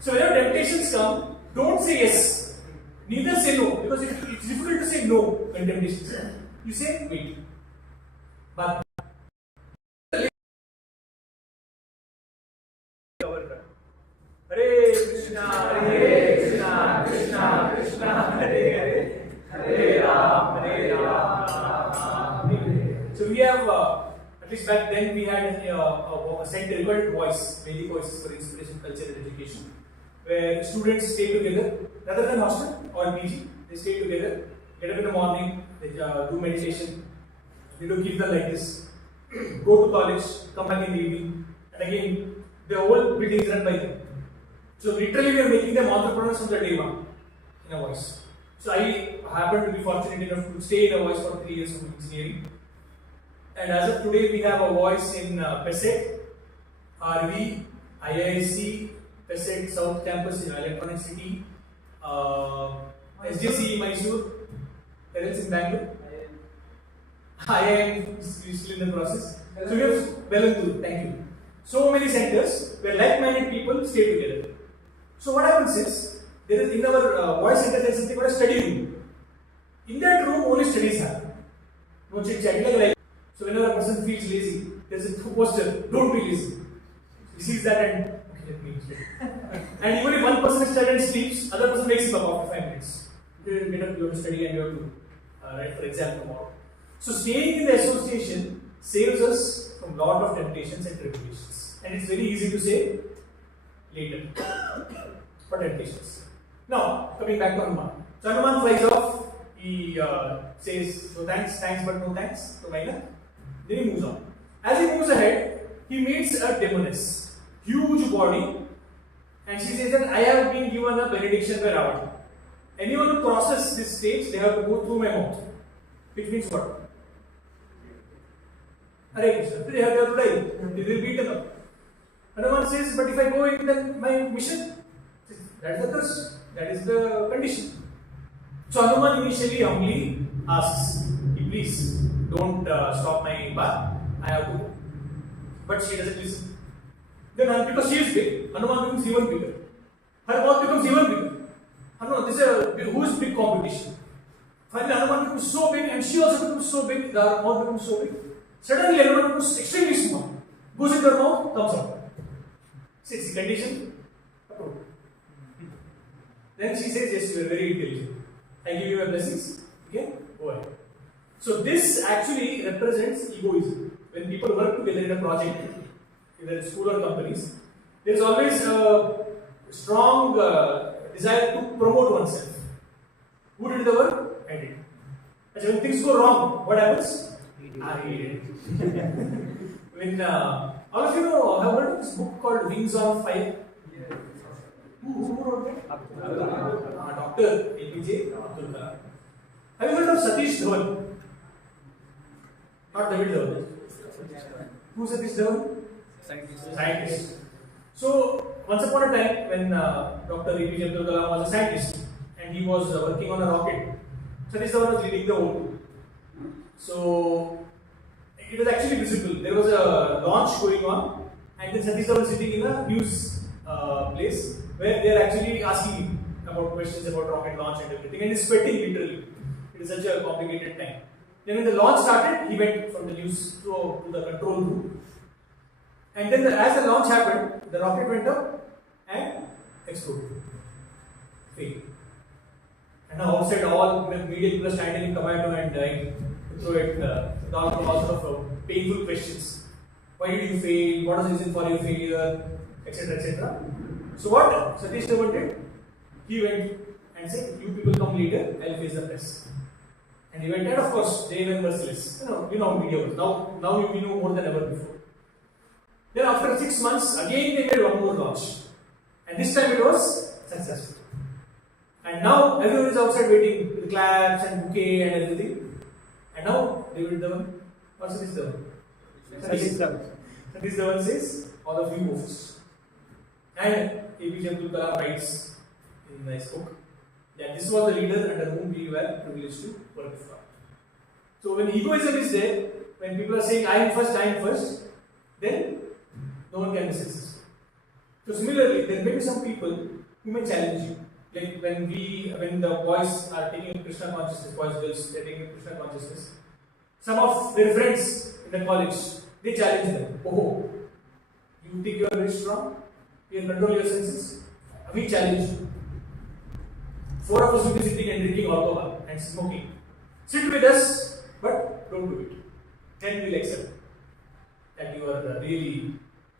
So whenever temptations come, don't say yes. Neither say no, because it's difficult to say no when temptations come. You say wait. But Hare Krishna, Krishna Krishna, Hare Hare, Hare Ram, Ram, Hare. So we have, at least back then, we had a center called Voice, Vedic Voices for Inspiration, Culture and Education, where students stay together, rather than hostel or PG, they stay together, get up in the morning, they do meditation, they do kirtan like this, go to college, come back in the evening, and again, the whole building is run by them. So literally we are making them entrepreneurs from the day one in a Voice. So I happened to be fortunate enough to stay in a Voice for 3 years of engineering. And as of today, we have a Voice in PESET, RV, IISc, PESET South Campus in Electronic City, SJC Mysore, where else in Bangalore? IIM is still in the process. So we have Bellandur, thank you. So many centers where like-minded people stay together. So what happens is, there is in our Voice center there is something called a study room. In that room only studies happen. No chit-chat like. So whenever a person feels lazy, there is a poster, don't be lazy. He sees that and okay, let me sleep. And even if one person is tired and sleeps, other person wakes him up after 5 minutes. You get up, you have to study and you have to write for exam tomorrow. So staying in the association saves us from lot of temptations and tribulations. And it's very easy to say later for temptations. Now, coming back to Hanuman. So Hanuman flies off, he says, no thanks, but no thanks to May'22. Then he moves on. As he moves ahead, he meets a demoness, huge body, and she says that I have been given a benediction by Ravana. Anyone who crosses this stage, they have to go through my mouth. Which means what? Hare Krishna. They have to die. They will be beaten up. Hanuman says, but if I go in, then my mission, that is the curse. That is the condition. So Hanuman initially humbly asks, please don't stop my path. I have to go. But she doesn't listen. Then because she is big, Hanuman becomes even bigger. Her mouth becomes even bigger. Hanuman, this is a who's big competition. Finally, Hanuman becomes so big, and she also becomes so big. The mouth becomes so big. Suddenly, Hanuman becomes extremely small. Goes into her mouth, comes out. It's the condition. Approved. Then she says, yes, you are very intelligent. I give you my blessings. Okay? Go ahead. So this actually represents egoism. When people work together in a project, either school or companies, there is always a strong desire to promote oneself. Who did the work? I did. And when things go wrong, what happens? I did. When all of you know, have heard of this book called Wings on Fire? Who wrote it? Dr. APJ Abdul Kalam. Have you heard of Satish Dhawan? Not David Dhawan. Who is Satish Dhawan? Scientist. So, once upon a time, when Dr. APJ Abdul Kalam was a scientist and he was working on a rocket, Satish Dhawan was leading the whole group. So, it was actually visible. There was a launch going on, and then Satish Dhawan was sitting in a news place where they are actually asking him about questions about rocket launch and everything, and he's sweating literally. It is such a complicated time. Then when the launch started, he went from the news to the control room. And then as the launch happened, the rocket went up and exploded. Failed. And now outside all media people are standing in commando and trying to throw it, all sort of painful questions. Why did you fail? What was the reason for your failure? Etc. etc. So what Satish Dhawan did? He went and said, you people come later, I will face the press. And he went, and of course, they were merciless. You know how media was. Now we know more than ever before. Then after 6 months, again they made one more launch. And this time it was successful. And now everyone is outside waiting with claps and bouquet and everything. And now David Dhawan, or Satish Dhawan? Satish Dhawan says, all of you go first. And APJ Abdul Kalam writes in his book that this was the leader under whom we were privileged to work for. So when egoism is there, when people are saying I am first, then no one can be successful. So similarly, there may be some people who may challenge you. Like when the boys are taking up Krishna consciousness, girls, they are taking up Krishna consciousness. Some of their friends in the college, they challenge them. Oh, you think you are very strong? You can control your senses? We challenge you. 4 of us will be sitting and drinking alcohol and smoking. Sit with us, but don't do it. Then we'll accept that you are a really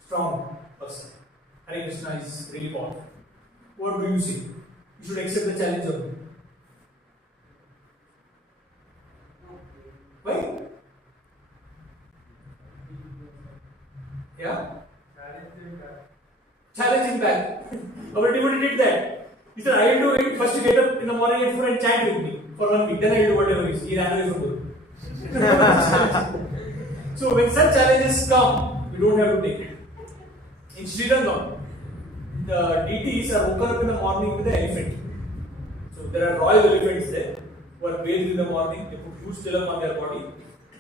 strong person. Hare Krishna is really powerful. What do you say? You should accept the challenge of me. Why? Yeah? Challenge him back. Our devotee did that. He said, I will do it. First you get up in the morning and and chant with me for 1 week. Then I will do whatever it is. He ran away from Guru. So when such challenges come, you don't have to take it. In Sri Lanka, the deities are woken up in the morning with the elephant. So there are royal elephants there who are bathed in the morning. They put huge tilak on their body,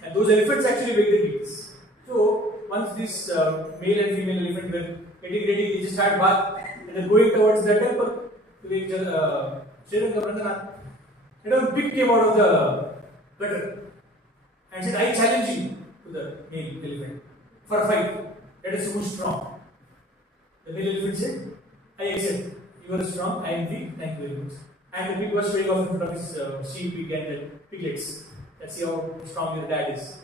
and those elephants actually wake the deities. So once this male and female elephant were getting ready, they just had bath and they're going towards the temple. Sri Lanka Brandanath. And a pig came out of the gutter and said, I challenge you to the male elephant for a fight. Let us see who's strong. The male elephant said, I accept. You are strong, I am weak, thank you very much. And the pig was showing off in front of his sheep and piglets. Let's see how strong your dad is.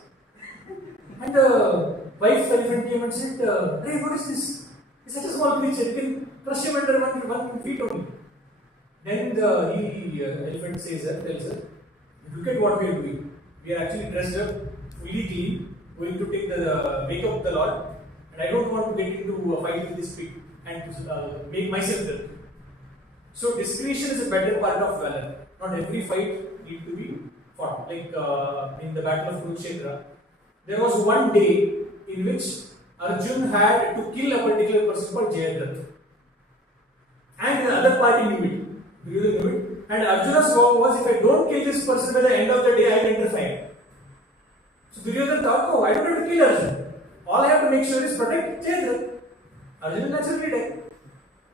And the wife elephant came and said, hey, what is this? It's such a small creature, you can crush him under 1 feet only. Then the elephant tells her, look at what we are doing. We are actually dressed up, fully clean, going to take the wake up the Lord, and I don't want to get into a fight with this pig and make myself ill. So discretion is a better part of valor. Not every fight needs to be fought. Like in the battle of Kurukshetra, there was one day in which Arjun had to kill a particular person called Jayadratha. And the other party knew it. Duryodhana knew it. And Arjuna's vow was, if I don't kill this person by the end of the day, I will enter fire. So Duryodhana thought, oh, I don't have to kill Arjuna. All I have to make sure is protect Jayadratha. Arjuna will naturally die.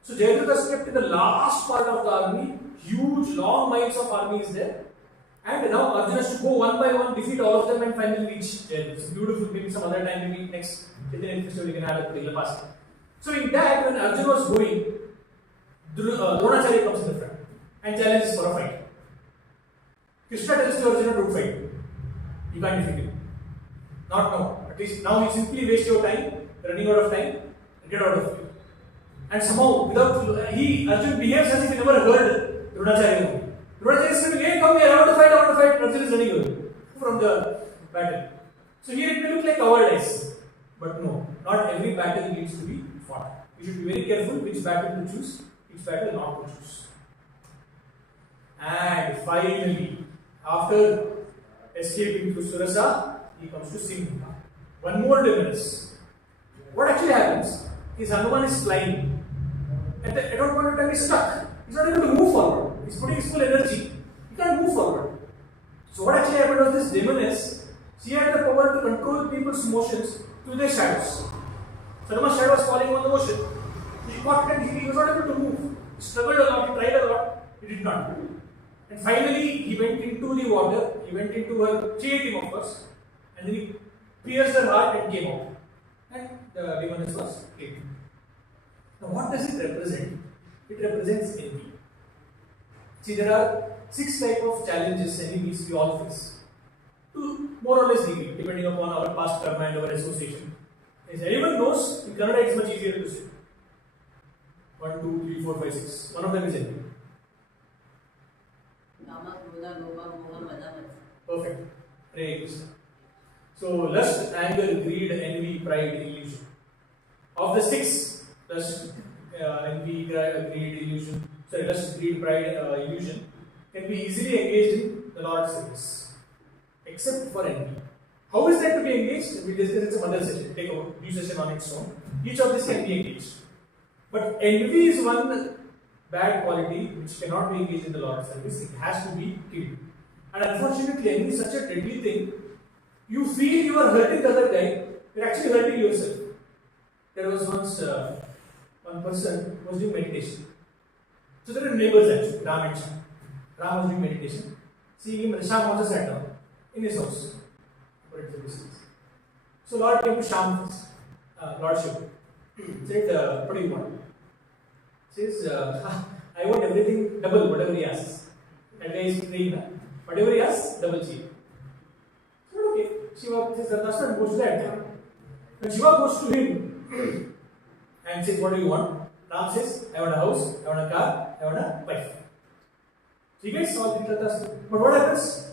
So Jayadratha was kept in the last part of the army. Huge, long miles of army is there. And now Arjuna has to go one by one, defeat all of them and finally reach Jayadratha. It's beautiful, maybe some other time, maybe next Chaitanya festival we can have a particular past. So in that, when Arjuna was going, Dronacharya comes in the front and challenges for a fight. Krishna tells to Arjuna, don't fight. You can't defeat him. Not now. At least now you simply waste your time, running out of time, and get out of it. And somehow, without Arjuna behaves as if he never heard Dronacharya. Dronacharya is saying, hey, come here, I want to fight. Arjuna is running away from the battle. So here it may look like cowardice. But no, not every battle needs to be fought. You should be very careful which battle to choose, which battle not to choose. And finally, after escaping to Surasa, he comes to Simha. One more difference. What actually happens is Hanuman is flying. At one point of time, he's stuck. He's not able to move forward. He's putting his full energy. He can't move forward. So what actually happened was this demoness, she had the power to control people's motions to their shadows. So Hanuman's shadow was falling on the ocean. He caught it and he was not able to move. He struggled a lot, he tried a lot, he did not. And finally, he went into the water, he went into her cheating, of course, and then he pierced her heart and came out. And the demoness was killed. Now, what does it represent? It represents envy. See, there are 6 types of challenges, enemies we all face. To more or less degree, depending upon our past karma and our association. As anyone knows, in Kannada it's much easier to say. 1, 2, 3, 4, 5, 6. One of them is envy. Perfect. Hare Krishna. So, lust, anger, greed, envy, pride, illusion. Of the 6, lust, envy, greed, illusion, lust, greed, pride, illusion, can be easily engaged in the Lord's service. Except for envy. How is that to be engaged? We discuss in some other session. Take a new session on its own. Each of these can be engaged. But envy is one bad quality which cannot be engaged in the Lord's service. It has to be killed. And unfortunately, envy is such a deadly thing. You feel you are hurting the other guy, you're actually hurting yourself. There was once one person was doing meditation. So there are neighbors actually, Ram and Sham. Ram was doing meditation. Seeing him, Sham also sat down in his house. So Lord came to Sham first. Lord Shiva said, what do you want? Says, I want everything double, whatever he asks. That guy is praying. Whatever he asks, double cheap. So okay. Shiva says, that's not goes to that. When Shiva goes to him and says, what do you want? Ram says, I want a house, I want a car, I want a wife. So he gets all the tasks. But what happens?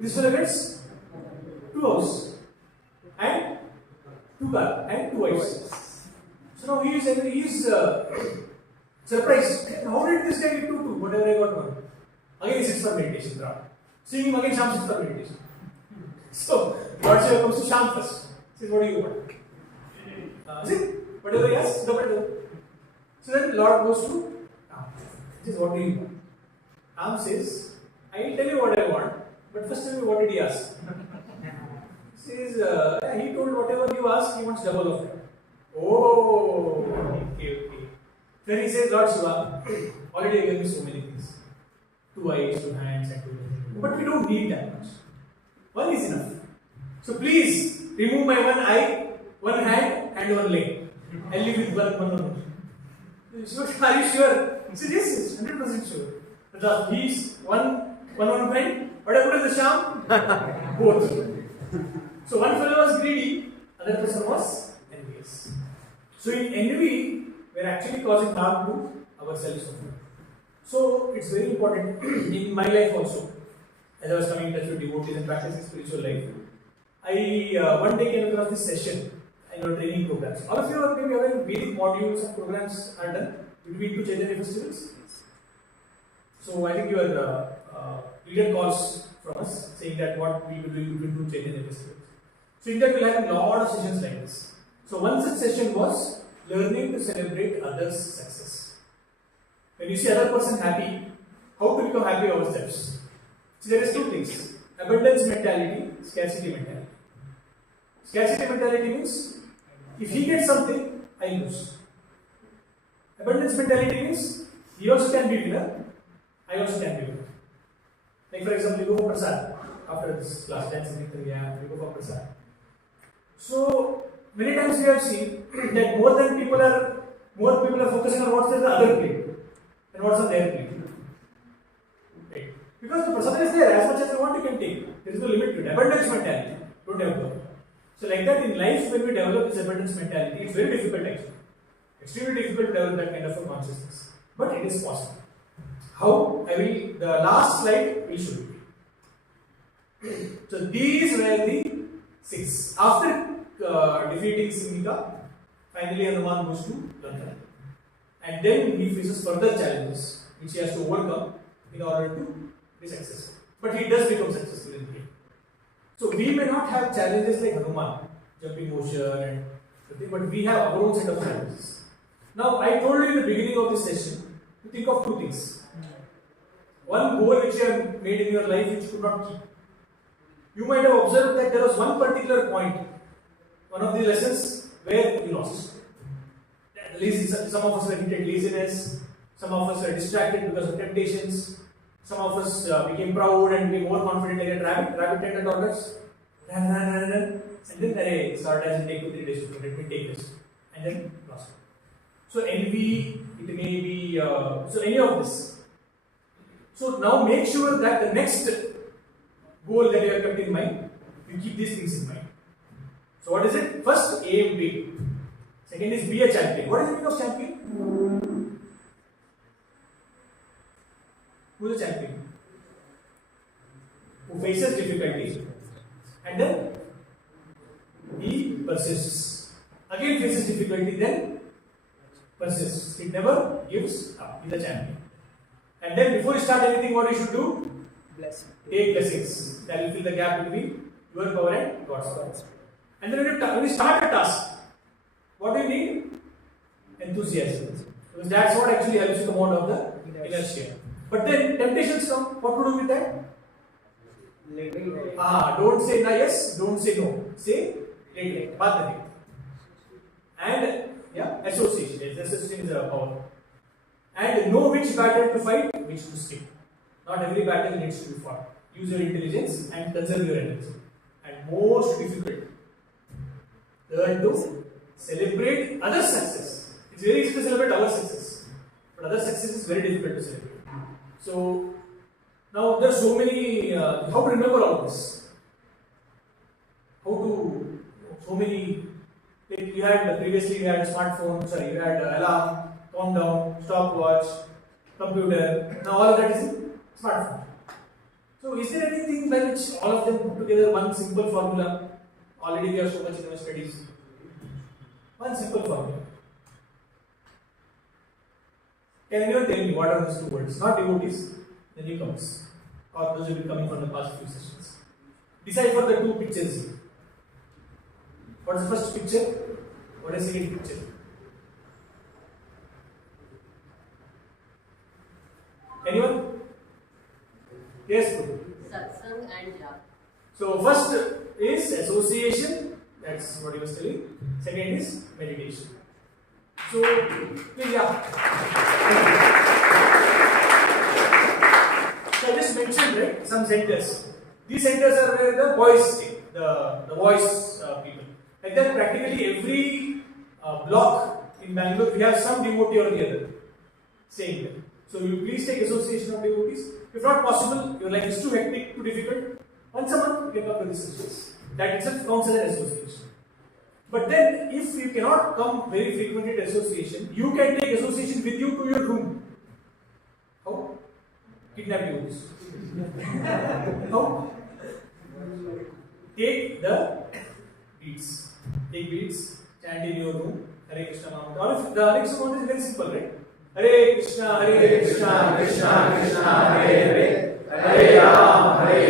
This fellow gets 2 houses and 2 cars and 2 wives. So now he is surprised. How did this guy get 2? Whatever I got 1. Again he sits for meditation. Seeing him again, Sham sits for meditation. So Lord Shiva comes to Sham first. Says, what do you want? See, whatever he asks, double. So then Lord goes to Ram. Says, what do you want? Ram says, I will tell you what I want, but first tell me what did he ask? Says, he told whatever you ask, he wants double of it. Oh, okay. Then he says, Lord Shiva, already given me so many things. 2 eyes, 2 hands, and 2 legs. But we don't need that much. 1 is enough. So please remove my 1 eye, 1 hand, and 1 leg. I'll leave with one only. Are you sure? He said, yes, 100% sure. But he's one friend. What happened to the Sham? Both. So one fellow was greedy, other person was envious. So in envy, we are actually causing harm to ourselves. So it's very important in my life also. As I was coming in touch with devotees and practicing spiritual life, I one day came across this session in our training programs. All of you are maybe aware Vedic modules and programs are done between 2 Chaitanya festivals. So I think your leader calls from us saying that what we will do between 2 Chaitanya festivals. So in that we'll have a lot of sessions like this. So one such session was learning to celebrate others' success. When you see other person happy, how to become happy ourselves? So there is 2 things: abundance mentality, scarcity mentality. Scarcity mentality means if he gets something, I lose. Abundance mentality means he also can be winner, I also can be winner. Like for example, you go for prasad after this class, dance and you go for prasad. So many times we have seen that more people are focusing on what's in the other plate and what's on their plate. Right? Because the prasad is there, as much as you want you can take. There is no limit to it. Abundance mentality. Don't have to. So like that in life, when we develop this abundance mentality, it's very difficult actually. Extremely difficult to develop that kind of a consciousness. But it is possible. How? The last slide will show you. So these were the 6. After defeating Simika, finally Hanuman goes to Lank. And then he faces further challenges which he has to overcome in order to be successful. But he does become successful in the game. So we may not have challenges like Hanuman, jumping ocean and everything, but we have our own set of challenges. Now I told you in the beginning of this session to think of 2 things. One goal which you have made in your life which you could not keep. You might have observed that there was one particular point, one of the lessons where you lost. Some of us were hit at laziness, some of us were distracted because of temptations, some of us became proud and became more confident like a rabbit tended orders, run, and then started as take 2-3 days to let me take this, and then lost. So envy, it may be, so any of this. So now make sure that the next goal that you have kept in mind, you keep these things in mind. So what is it? First, aim big. Second is be a champion. What is the meaning of champion? Who is a champion? Who faces difficulty and then he persists. Again faces difficulty, then persists. It never gives up. He is a champion. And then before you start anything, what you should do? Take blessings. That will fill the gap between your power and God's power. And then when you start a task, what do you need? enthusiasm. Because that's what actually helps you come out of the inertia. But then temptations come. What to do with that? Don't say no, yes, don't say no. Say later. Baat. And yeah, association. Yes, association is a power. And know which battle to fight, which to skip. Not every battle needs to be fought. Use your intelligence and conserve your energy. And most difficult, learn to celebrate other success. It's very easy to celebrate our success, but other success is very difficult to celebrate. So now there are so many. How to remember all this? How to so many? Like you had previously, you had smartphone. Sorry, you had alarm, countdown, stopwatch, computer. Now all of that is in smartphone. So is there anything by which all of them put together one simple formula? Already we have so much in our studies. One simple formula. Can anyone tell me what are these two words? Not devotees, the newcomers, or those who will be coming from the past few sessions. Decipher the two pictures here. What is the first picture? What is the second picture? Anyone? Yes, Guru. Satsang and Jap. So first is association, that's what he was telling. Second is meditation. So yeah. So I just mentioned, right, some centers. These centers are where the boys stay, the voice people. Like that, practically every block in Bangalore, we have some devotee or the other staying there. So you please take association of devotees. If not possible, your life is too hectic, too difficult, once a month you can come to this sessions. That itself counts as an association. But then, if you cannot come very frequently to association, you can take association with you to your room. How? Kidnap devotees. How? Take the beads. Take beads, chant in your room, Hare Krishna Mantra. Or if the Hare Krishna Mantra is very simple, right? Hare Krishna, Krishna Krishna, Hare Hare, Hare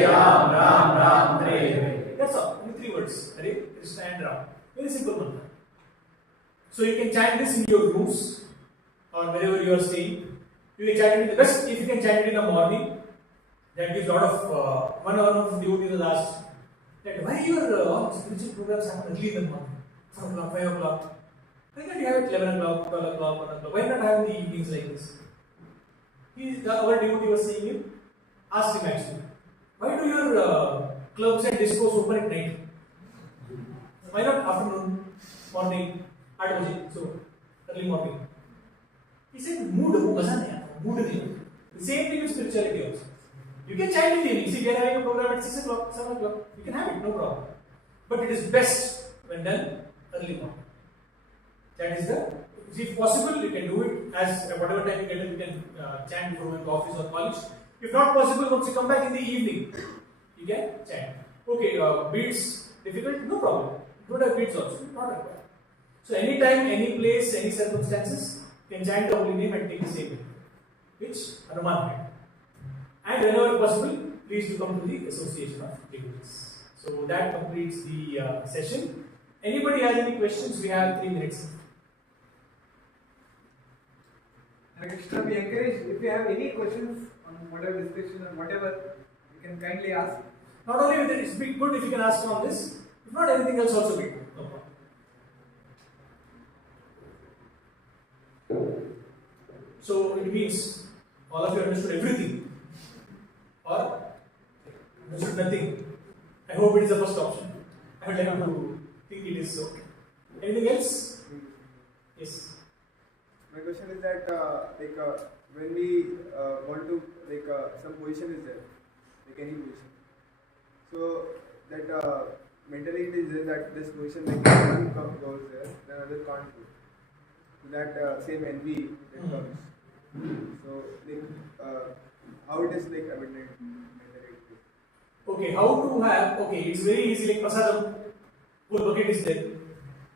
Ram, Ram, Hare Hare. That's all. Only three words. Hare Krishna and Ram. Very simple mantra. So you can chant this in your rooms or wherever you are staying. You can chant it in the best if you can chant it in the morning. That gives a lot of one of devotees was asked that why your spiritual programs happen early in the morning, 4 o'clock, 5 o'clock. Why can't you have it 11 o'clock, 12 o'clock, 1 o'clock? Why not have the evenings like this? Our devotee was saying him, asked him actually, why do your clubs and discos open at night? Why not afternoon, morning, 8 baje, so early morning? He said, mood, mood. The same thing with spirituality also. You can chant in the evening. See, we are having a program at 6 o'clock, 7 o'clock. You can have it, no problem. But it is best when done early morning. That is the, if possible, you can do it as whatever time you get it, you can chant before going to office or college. If not possible, once you come back in the evening, you can chant. Okay, beats difficult, no problem. Don't have beats also, not required. So anytime, any place, any circumstances, you can chant the holy name and take the same name, which Hanuman had. And whenever possible, please do come to the association of devotees. So that completes the session. Anybody has any questions? We have 3 minutes. Hare Krishna, we encourage, if you have any questions on whatever discussion or whatever, you can kindly ask. Not only with it, it's be good if you can ask on this. If not, anything else also be good. No problem. So it means all of you understood everything or understood nothing. I hope it is the first option. I would like to think it is so. Anything else? Yes. My question is that when we want to some position is there, like any position. So that mentally it is there that this position one goes there, then other can't go. So that same envy that comes. So how it is mentally. Okay, how to have, okay, it's very easy, like prasadam, full bucket is there.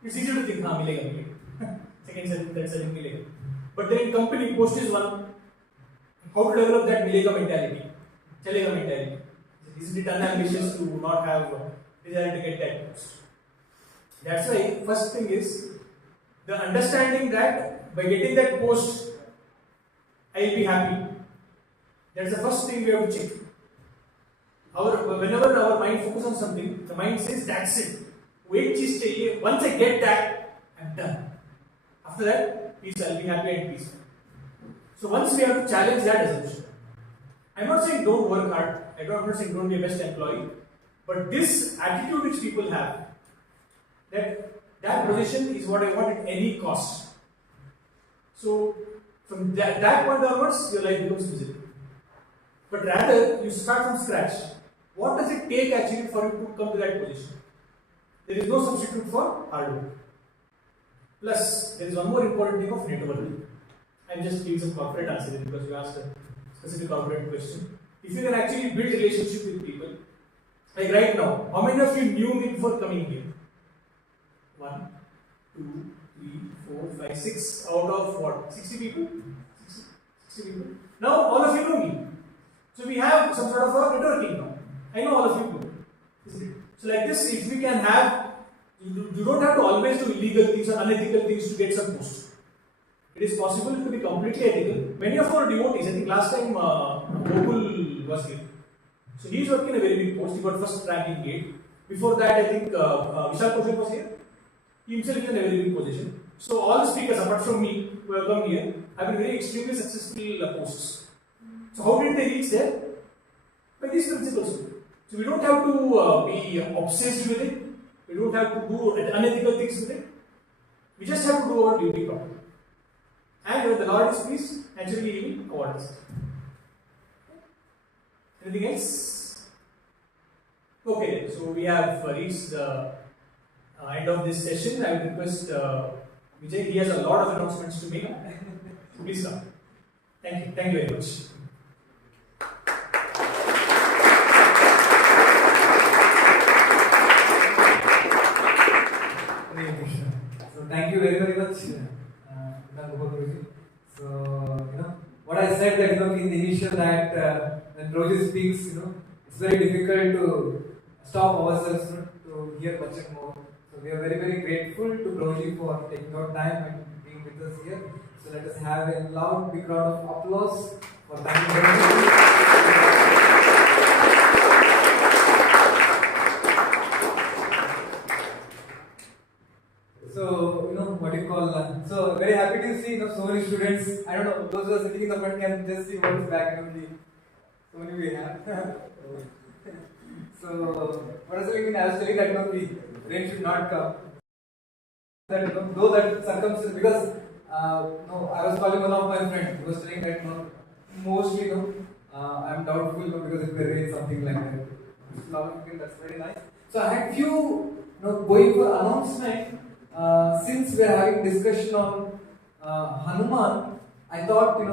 It's easy to think, milega. Second serving, third serving, milega. But then in company, post is one. How to develop that milega mentality, chalega mentality. Isn't it unambitious to not have desire to get that post? That's why, first thing is, the understanding that by getting that post, I will be happy. That's the first thing we have to check. Whenever our mind focuses on something, the mind says, that's it. Wait, cheese chahiye. Once I get that, I'm done. After that, peace, I'll be happy and peaceful. So once we have to challenge that assumption. I'm not saying don't work hard. I'm not saying don't be a best employee. But this attitude which people have, that position is what I want at any cost. So from that point onwards, your life becomes miserable. But rather, you start from scratch. What does it take actually for you to come to that position? There is no substitute for hard work. Plus, there is one more important thing of networking. I'm just giving some corporate answer because you asked a specific corporate question. If you can actually build relationship with people, like right now, how many of you knew me before coming here? 1, 2, 3, 4, 5, 6 out of what? 60 people? 60 people. Now all of you know me. So we have some sort of a networking now. I know all of you people. Isn't it? So like this, if we can have, you don't have to always do illegal things or unethical things to get some post. It is possible to be completely ethical. Many of our devotees, I think last time Gokul was here. So he is working in a very big post. He got first rank in GATE. Before that, I think Vishal Kaushal was here. He himself is in a very big position. So all the speakers, apart from me, who have come here, have been very extremely successful posts. So how did they reach there? By these principles. So we don't have to be obsessed with it. We don't have to do unethical things with it. We just have to do our duty properly. And when the Lord is pleased, naturally He will award us. Anything else? Okay, so we have reached the end of this session. I would request Vijay, he has a lot of announcements to make. So please come. Thank you. Thank you very much. So thank you very much, Guruji. So what I said that in the initial that when Roji speaks, it's very difficult to stop ourselves to hear much more. So we are very very grateful to Roji for taking out time and being with us here. So let us have a loud big round of applause for thanking Roji. So, what you call, so very happy to see, so many students. I don't know, those who are sitting in the front can just see what is back, so many we have. So, what I was telling, I was telling that, the rain should not come. That, though that circumstance, because, I was calling one of my friends, he was telling that, mostly, I'm doubtful, because it will rain, something like that. That's very nice. So, I had few, going for announcement. Since we are having discussion on Hanuman, I thought we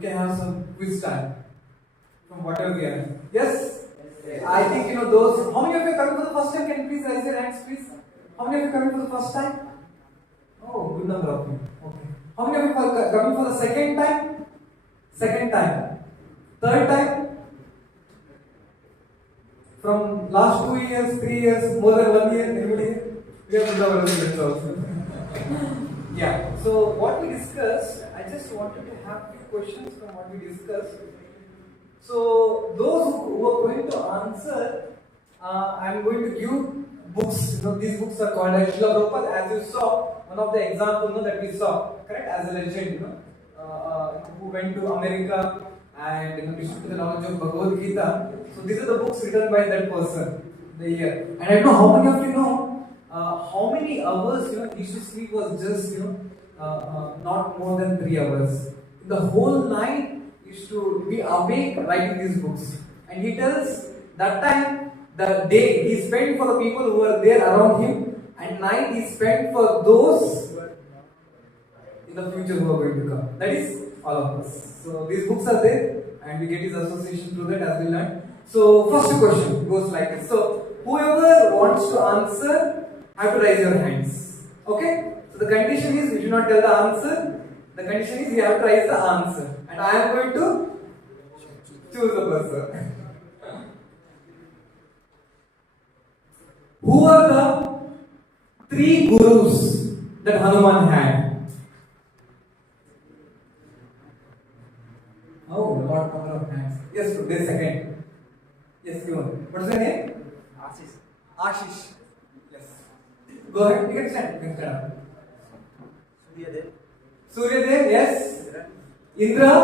can have some quiz time from whatever we are. Yes? I think those. How many of you are coming for the first time? Can you please raise your hands, please? How many of you are coming for the first time? Oh, good number of you. Okay. How many of you are coming for the second time? Second time. Third time? From last 2 years, 3 years, more than 1 year, anybody here? We have our results also. Yeah. So what we discussed, I just wanted to have few questions from what we discussed. So those who are going to answer, I am going to give books. These books are called as Srila Prabhupada. As you saw, one of the examples that we saw, correct? As a legend, who went to America and distributed the knowledge of Bhagavad Gita. So these are the books written by that person. The year. And I don't know how many of you know. How many hours he used to sleep was just not more than 3 hours. The whole night he used to be awake writing these books. And he tells that time the day he spent for the people who were there around him, and night he spent for those in the future who are going to come. That is all of us. So these books are there, and we get his association through that as we learn. So first question goes like this. So whoever wants to answer, have to raise your hands. Okay? So the condition is you should not tell the answer. The condition is you have to raise the answer. And I am going to choose the person. Who are the 3 gurus that Hanuman had? What's your name? Ashish. Ashish. Yes. Go ahead. You can stand. You can stand up. Suryadev. Suryadev. Yes. Indra. Indra.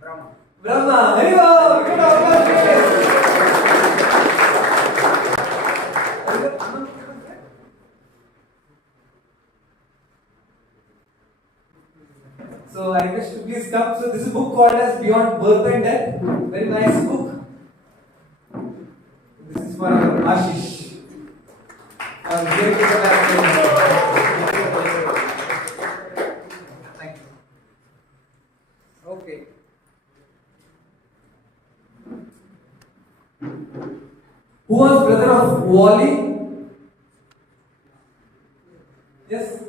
Brahma. Brahma. Very well. Good applause. So I request you to please come. So this is a book called as Beyond Birth and Death. Very nice book. This is for Ashish. Thank you. Okay. Who was brother of Wally? Yes?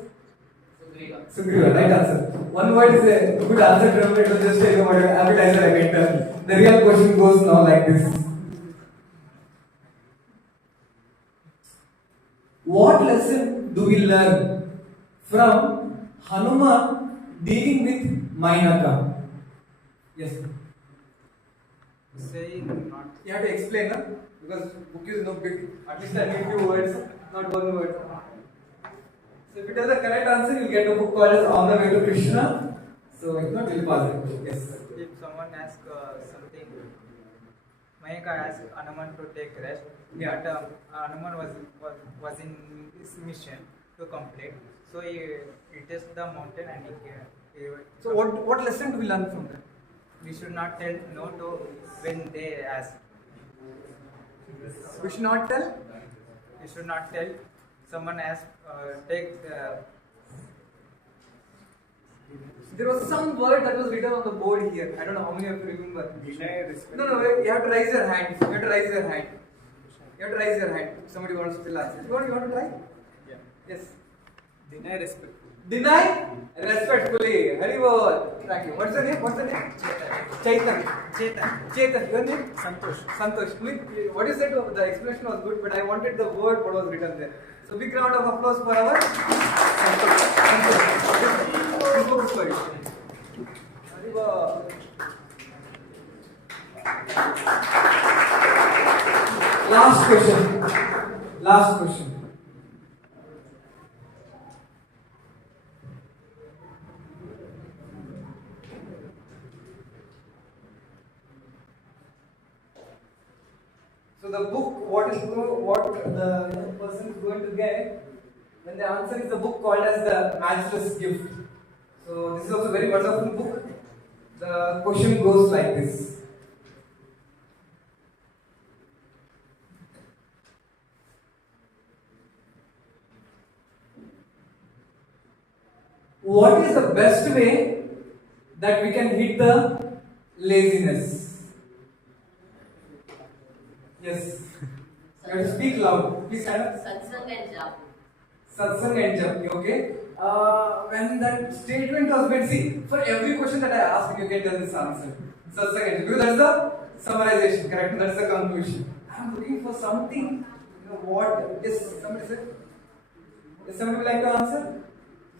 Sugriva, right answer. One word is a good answer. Remember, it was just a appetizer I can tell. The real question goes now like this. What lesson do we learn from Hanuman dealing with Mainaka? Yes. Saying not. You have to explain, huh? Because book is no big. At least I need few words, not one word. So if it has the correct answer, you get a book called as On the Way to Krishna. So if not, you'll pass it. Yes. If someone asks something, Mayaka asked Hanuman to take rest. Yeah. But Hanuman was in his mission to complete. So he touched the mountain and he So what lesson do we learn from that? we should not tell no to when they ask. We should not tell. We should not tell someone ask take. There was some word that was written on the board here. I don't know how many of you remember. No, you have to raise your hand. You have to raise your hand. You have to raise your hand. If somebody wants to still answer. You want to try? Yeah. Yes. Deny respect. Deny respectfully. Hari bol. Thank you. What's the name? Chaitanya. Your name? Santosh. Please, what is that? The explanation was good, but I wanted the word what was written there. So big round of applause for our Santosh. This book is for you. Hari bol. Last question. So the book, what the person is going to get when the answer is the book called as the Matchless Gift. So this is also a very wonderful book. The question goes like this. What is the best way that we can hit the laziness? Yes. You have to speak loud. Please stand up. Satsang and jap. Satsang and jap. Okay. When that statement was made, see, for every question that I ask, you can tell this answer. Satsang and jap. Because that's the summarization, correct? That's the conclusion. I'm looking for something. What? Yes. Somebody said. Yes. Somebody would like to answer?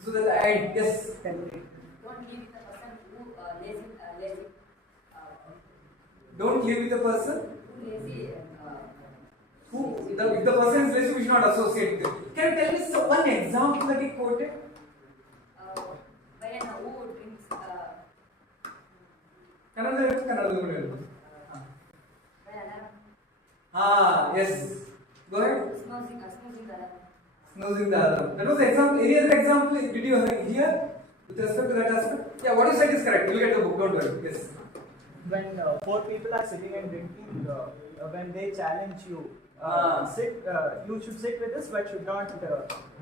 So that I end. Yes. Don't live with a person who lazy. Don't live with a person Who lazy. if the person is lazy, we should not associate with him. Can you tell me one example that he quoted? When who drinks. Kannada. Yes. Go ahead. Snoozing the alarm. That was the example. Any other example did you hear with respect to that aspect? Yeah, what you said is correct. You'll get the book, don't worry. Yes. When four people are sitting and drinking, when they challenge you, you should sit with us but should not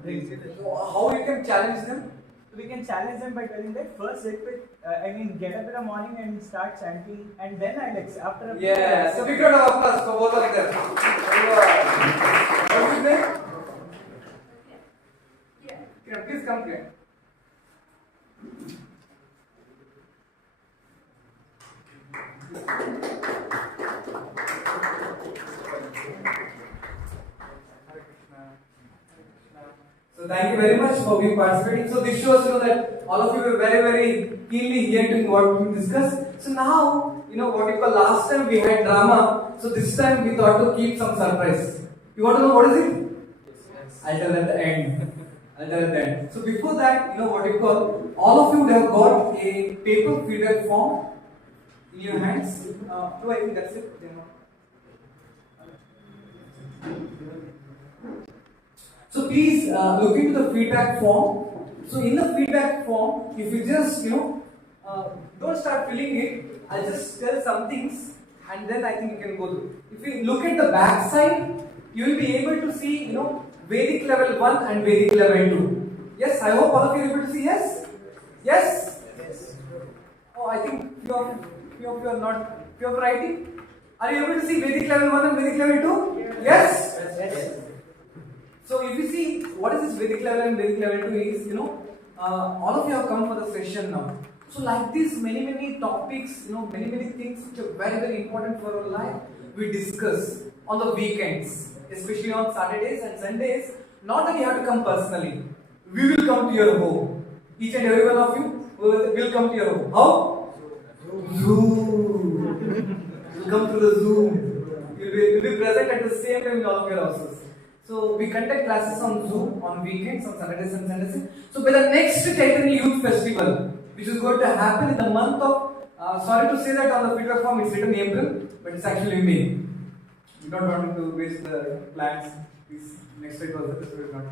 drink. So how you can challenge them? We can challenge them by telling that first sit with, get up in the morning and start chanting, and then after a Yeah, so big round of applause for both of them. What's his name? Please come here. So thank you very much for being participating. So this shows that all of you were very keenly here to what we discussed. So now what you call last time we had drama, so this time we thought to keep some surprise. You want to know what is it? I'll tell at the end. I'll tell at the end. So before that, what you call, all of you would have got a paper feedback form in your hands. So I think that's it. So please look into the feedback form. So in the feedback form, if you just don't start filling it, I'll just tell some things and then I think you can go through. If you look at the back side, you will be able to see Vedic level 1 and Vedic level 2. Yes, I hope all of you are able to see. Yes? Yes? Yes. Oh, I think few of you are not. Few of writing. Are you able to see Vedic level 1 and Vedic level 2? Yes? Yes. So if you see what is this Vedic level and Vedic level 2 is, all of you have come for the session now. So like this, many topics, many things which are very important for our life, we discuss on the weekends, especially on Saturdays and Sundays. Not that you have to come personally. We will come to your home. Each and every one of you will come to your home. How? Zoom. You'll come through the Zoom. You'll be present at the same time in all of your houses. So we conduct classes on Zoom on weekends, on Saturdays and Sundays. So by the next Chaitanya Youth Festival, which is going to happen in the month of, sorry to say that on the feedback form it's written April, but it's actually May. We don't want to waste the plans. This next week also, this week not.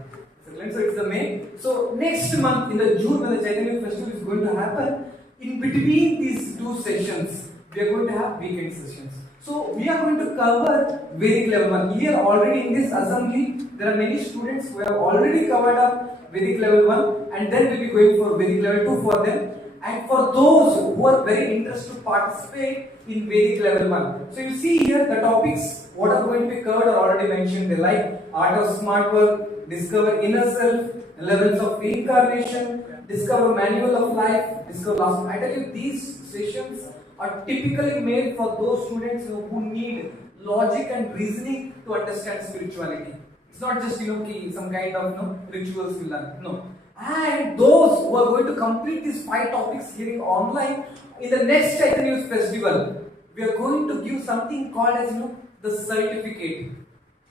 So it's the May. So next month in the June when the Chaitanya Youth Festival is going to happen, in between these two sessions, we are going to have weekend sessions. So we are going to cover Vedic level 1. Here already in this assembly, there are many students who have already covered up Vedic level 1 and then we will be going for Vedic level 2 for them. And for those who are very interested to participate in Vedic level 1. So you see here the topics, what are going to be covered are already mentioned there, like art of smart work, discover inner self, levels of reincarnation, discover manual of life, discover last. I tell you, these sessions are typically made for those students who need logic and reasoning to understand spirituality. It's not just some kind of rituals you learn. No. And those who are going to complete these 5 topics here online in the next Chaitanya Youth Festival, we are going to give something called as the certificate.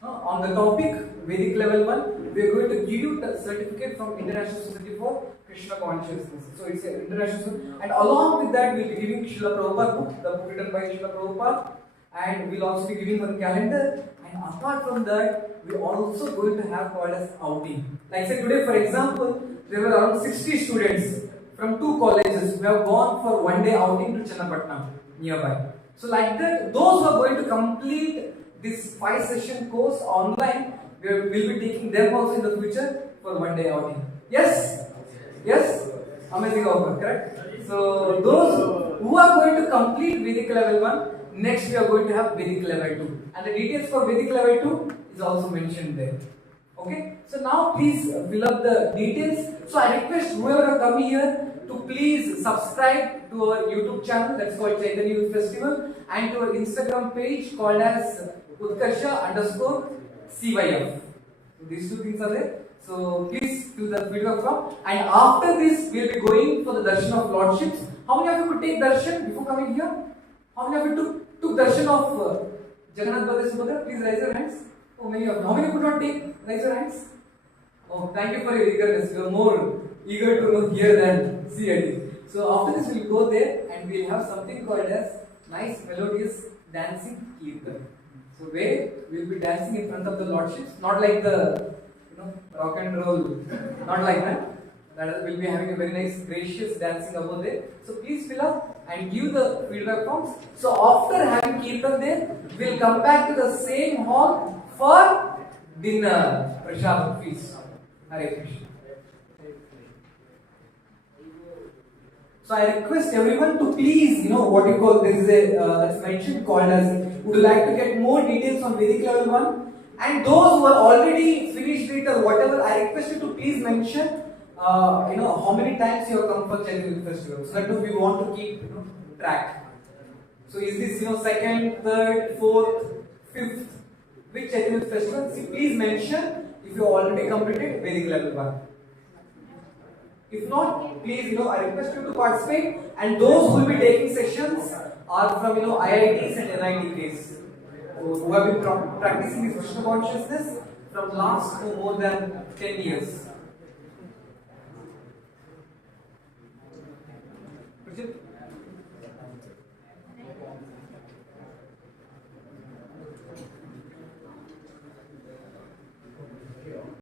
On the topic Vedic level 1, we are going to give you the certificate from International Society for Krishna Consciousness. So it's an international, and along with that, we'll be giving Srila Prabhupada book, the book written by Srila Prabhupada, and we'll also be giving one calendar. And apart from that, we're also going to have called as outing. Like say today, for example, there were around 60 students from 2 colleges who have gone for one day outing to Channapatnam nearby. So like that, those who are going to complete this 5-session course online, we will be taking them also in the future for one day outing. Yes? Yes? Amazing offer, correct? So those who are going to complete Vedic level 1, next we are going to have Vedic level 2. And the details for Vedic level 2 is also mentioned there. Okay? So now please fill up the details. So I request whoever are coming here to please subscribe to our YouTube channel that's called Chaitanya Youth Festival and to our Instagram page called as Utkarsha_CYF. So these 2 things are there. So please fill the feedback form. And after this, we will be going for the darshan of lordships. How many of you could take darshan before coming here? How many of you took darshan of Jagannath Baladev Subhadra? Please raise your hands. Oh, many of you. How many could not take? Raise your hands. Oh, thank you for your eagerness. You are more eager to hear than see, I think. So after this, we will go there and we will have something called as nice melodious dancing kirtan. So where we will be dancing in front of the lordships, not like the rock and roll, not like that. That will be having a very nice gracious dancing over there. So please fill up and give the feedback forms. So after having kirtan there, we will come back to the same hall for dinner, prasad feast. Hare Krishna. So I request everyone to please, what you call, there is a that's mentioned called as, would you like to get more details on Vedic level 1? And those who are already finished it or whatever, I request you to please mention, how many times you have come for Chaitanya Youth Festival, so that we want to keep, track. So is this, 2nd, 3rd, 4th, 5th, which Chaitanya Youth Festival? See, please mention if you already completed Vedic level 1. If not, please, I request you to participate, and those who will be taking sessions are from IITs and NITs, who have been practicing this Krishna consciousness from last more than 10 years. Prajit,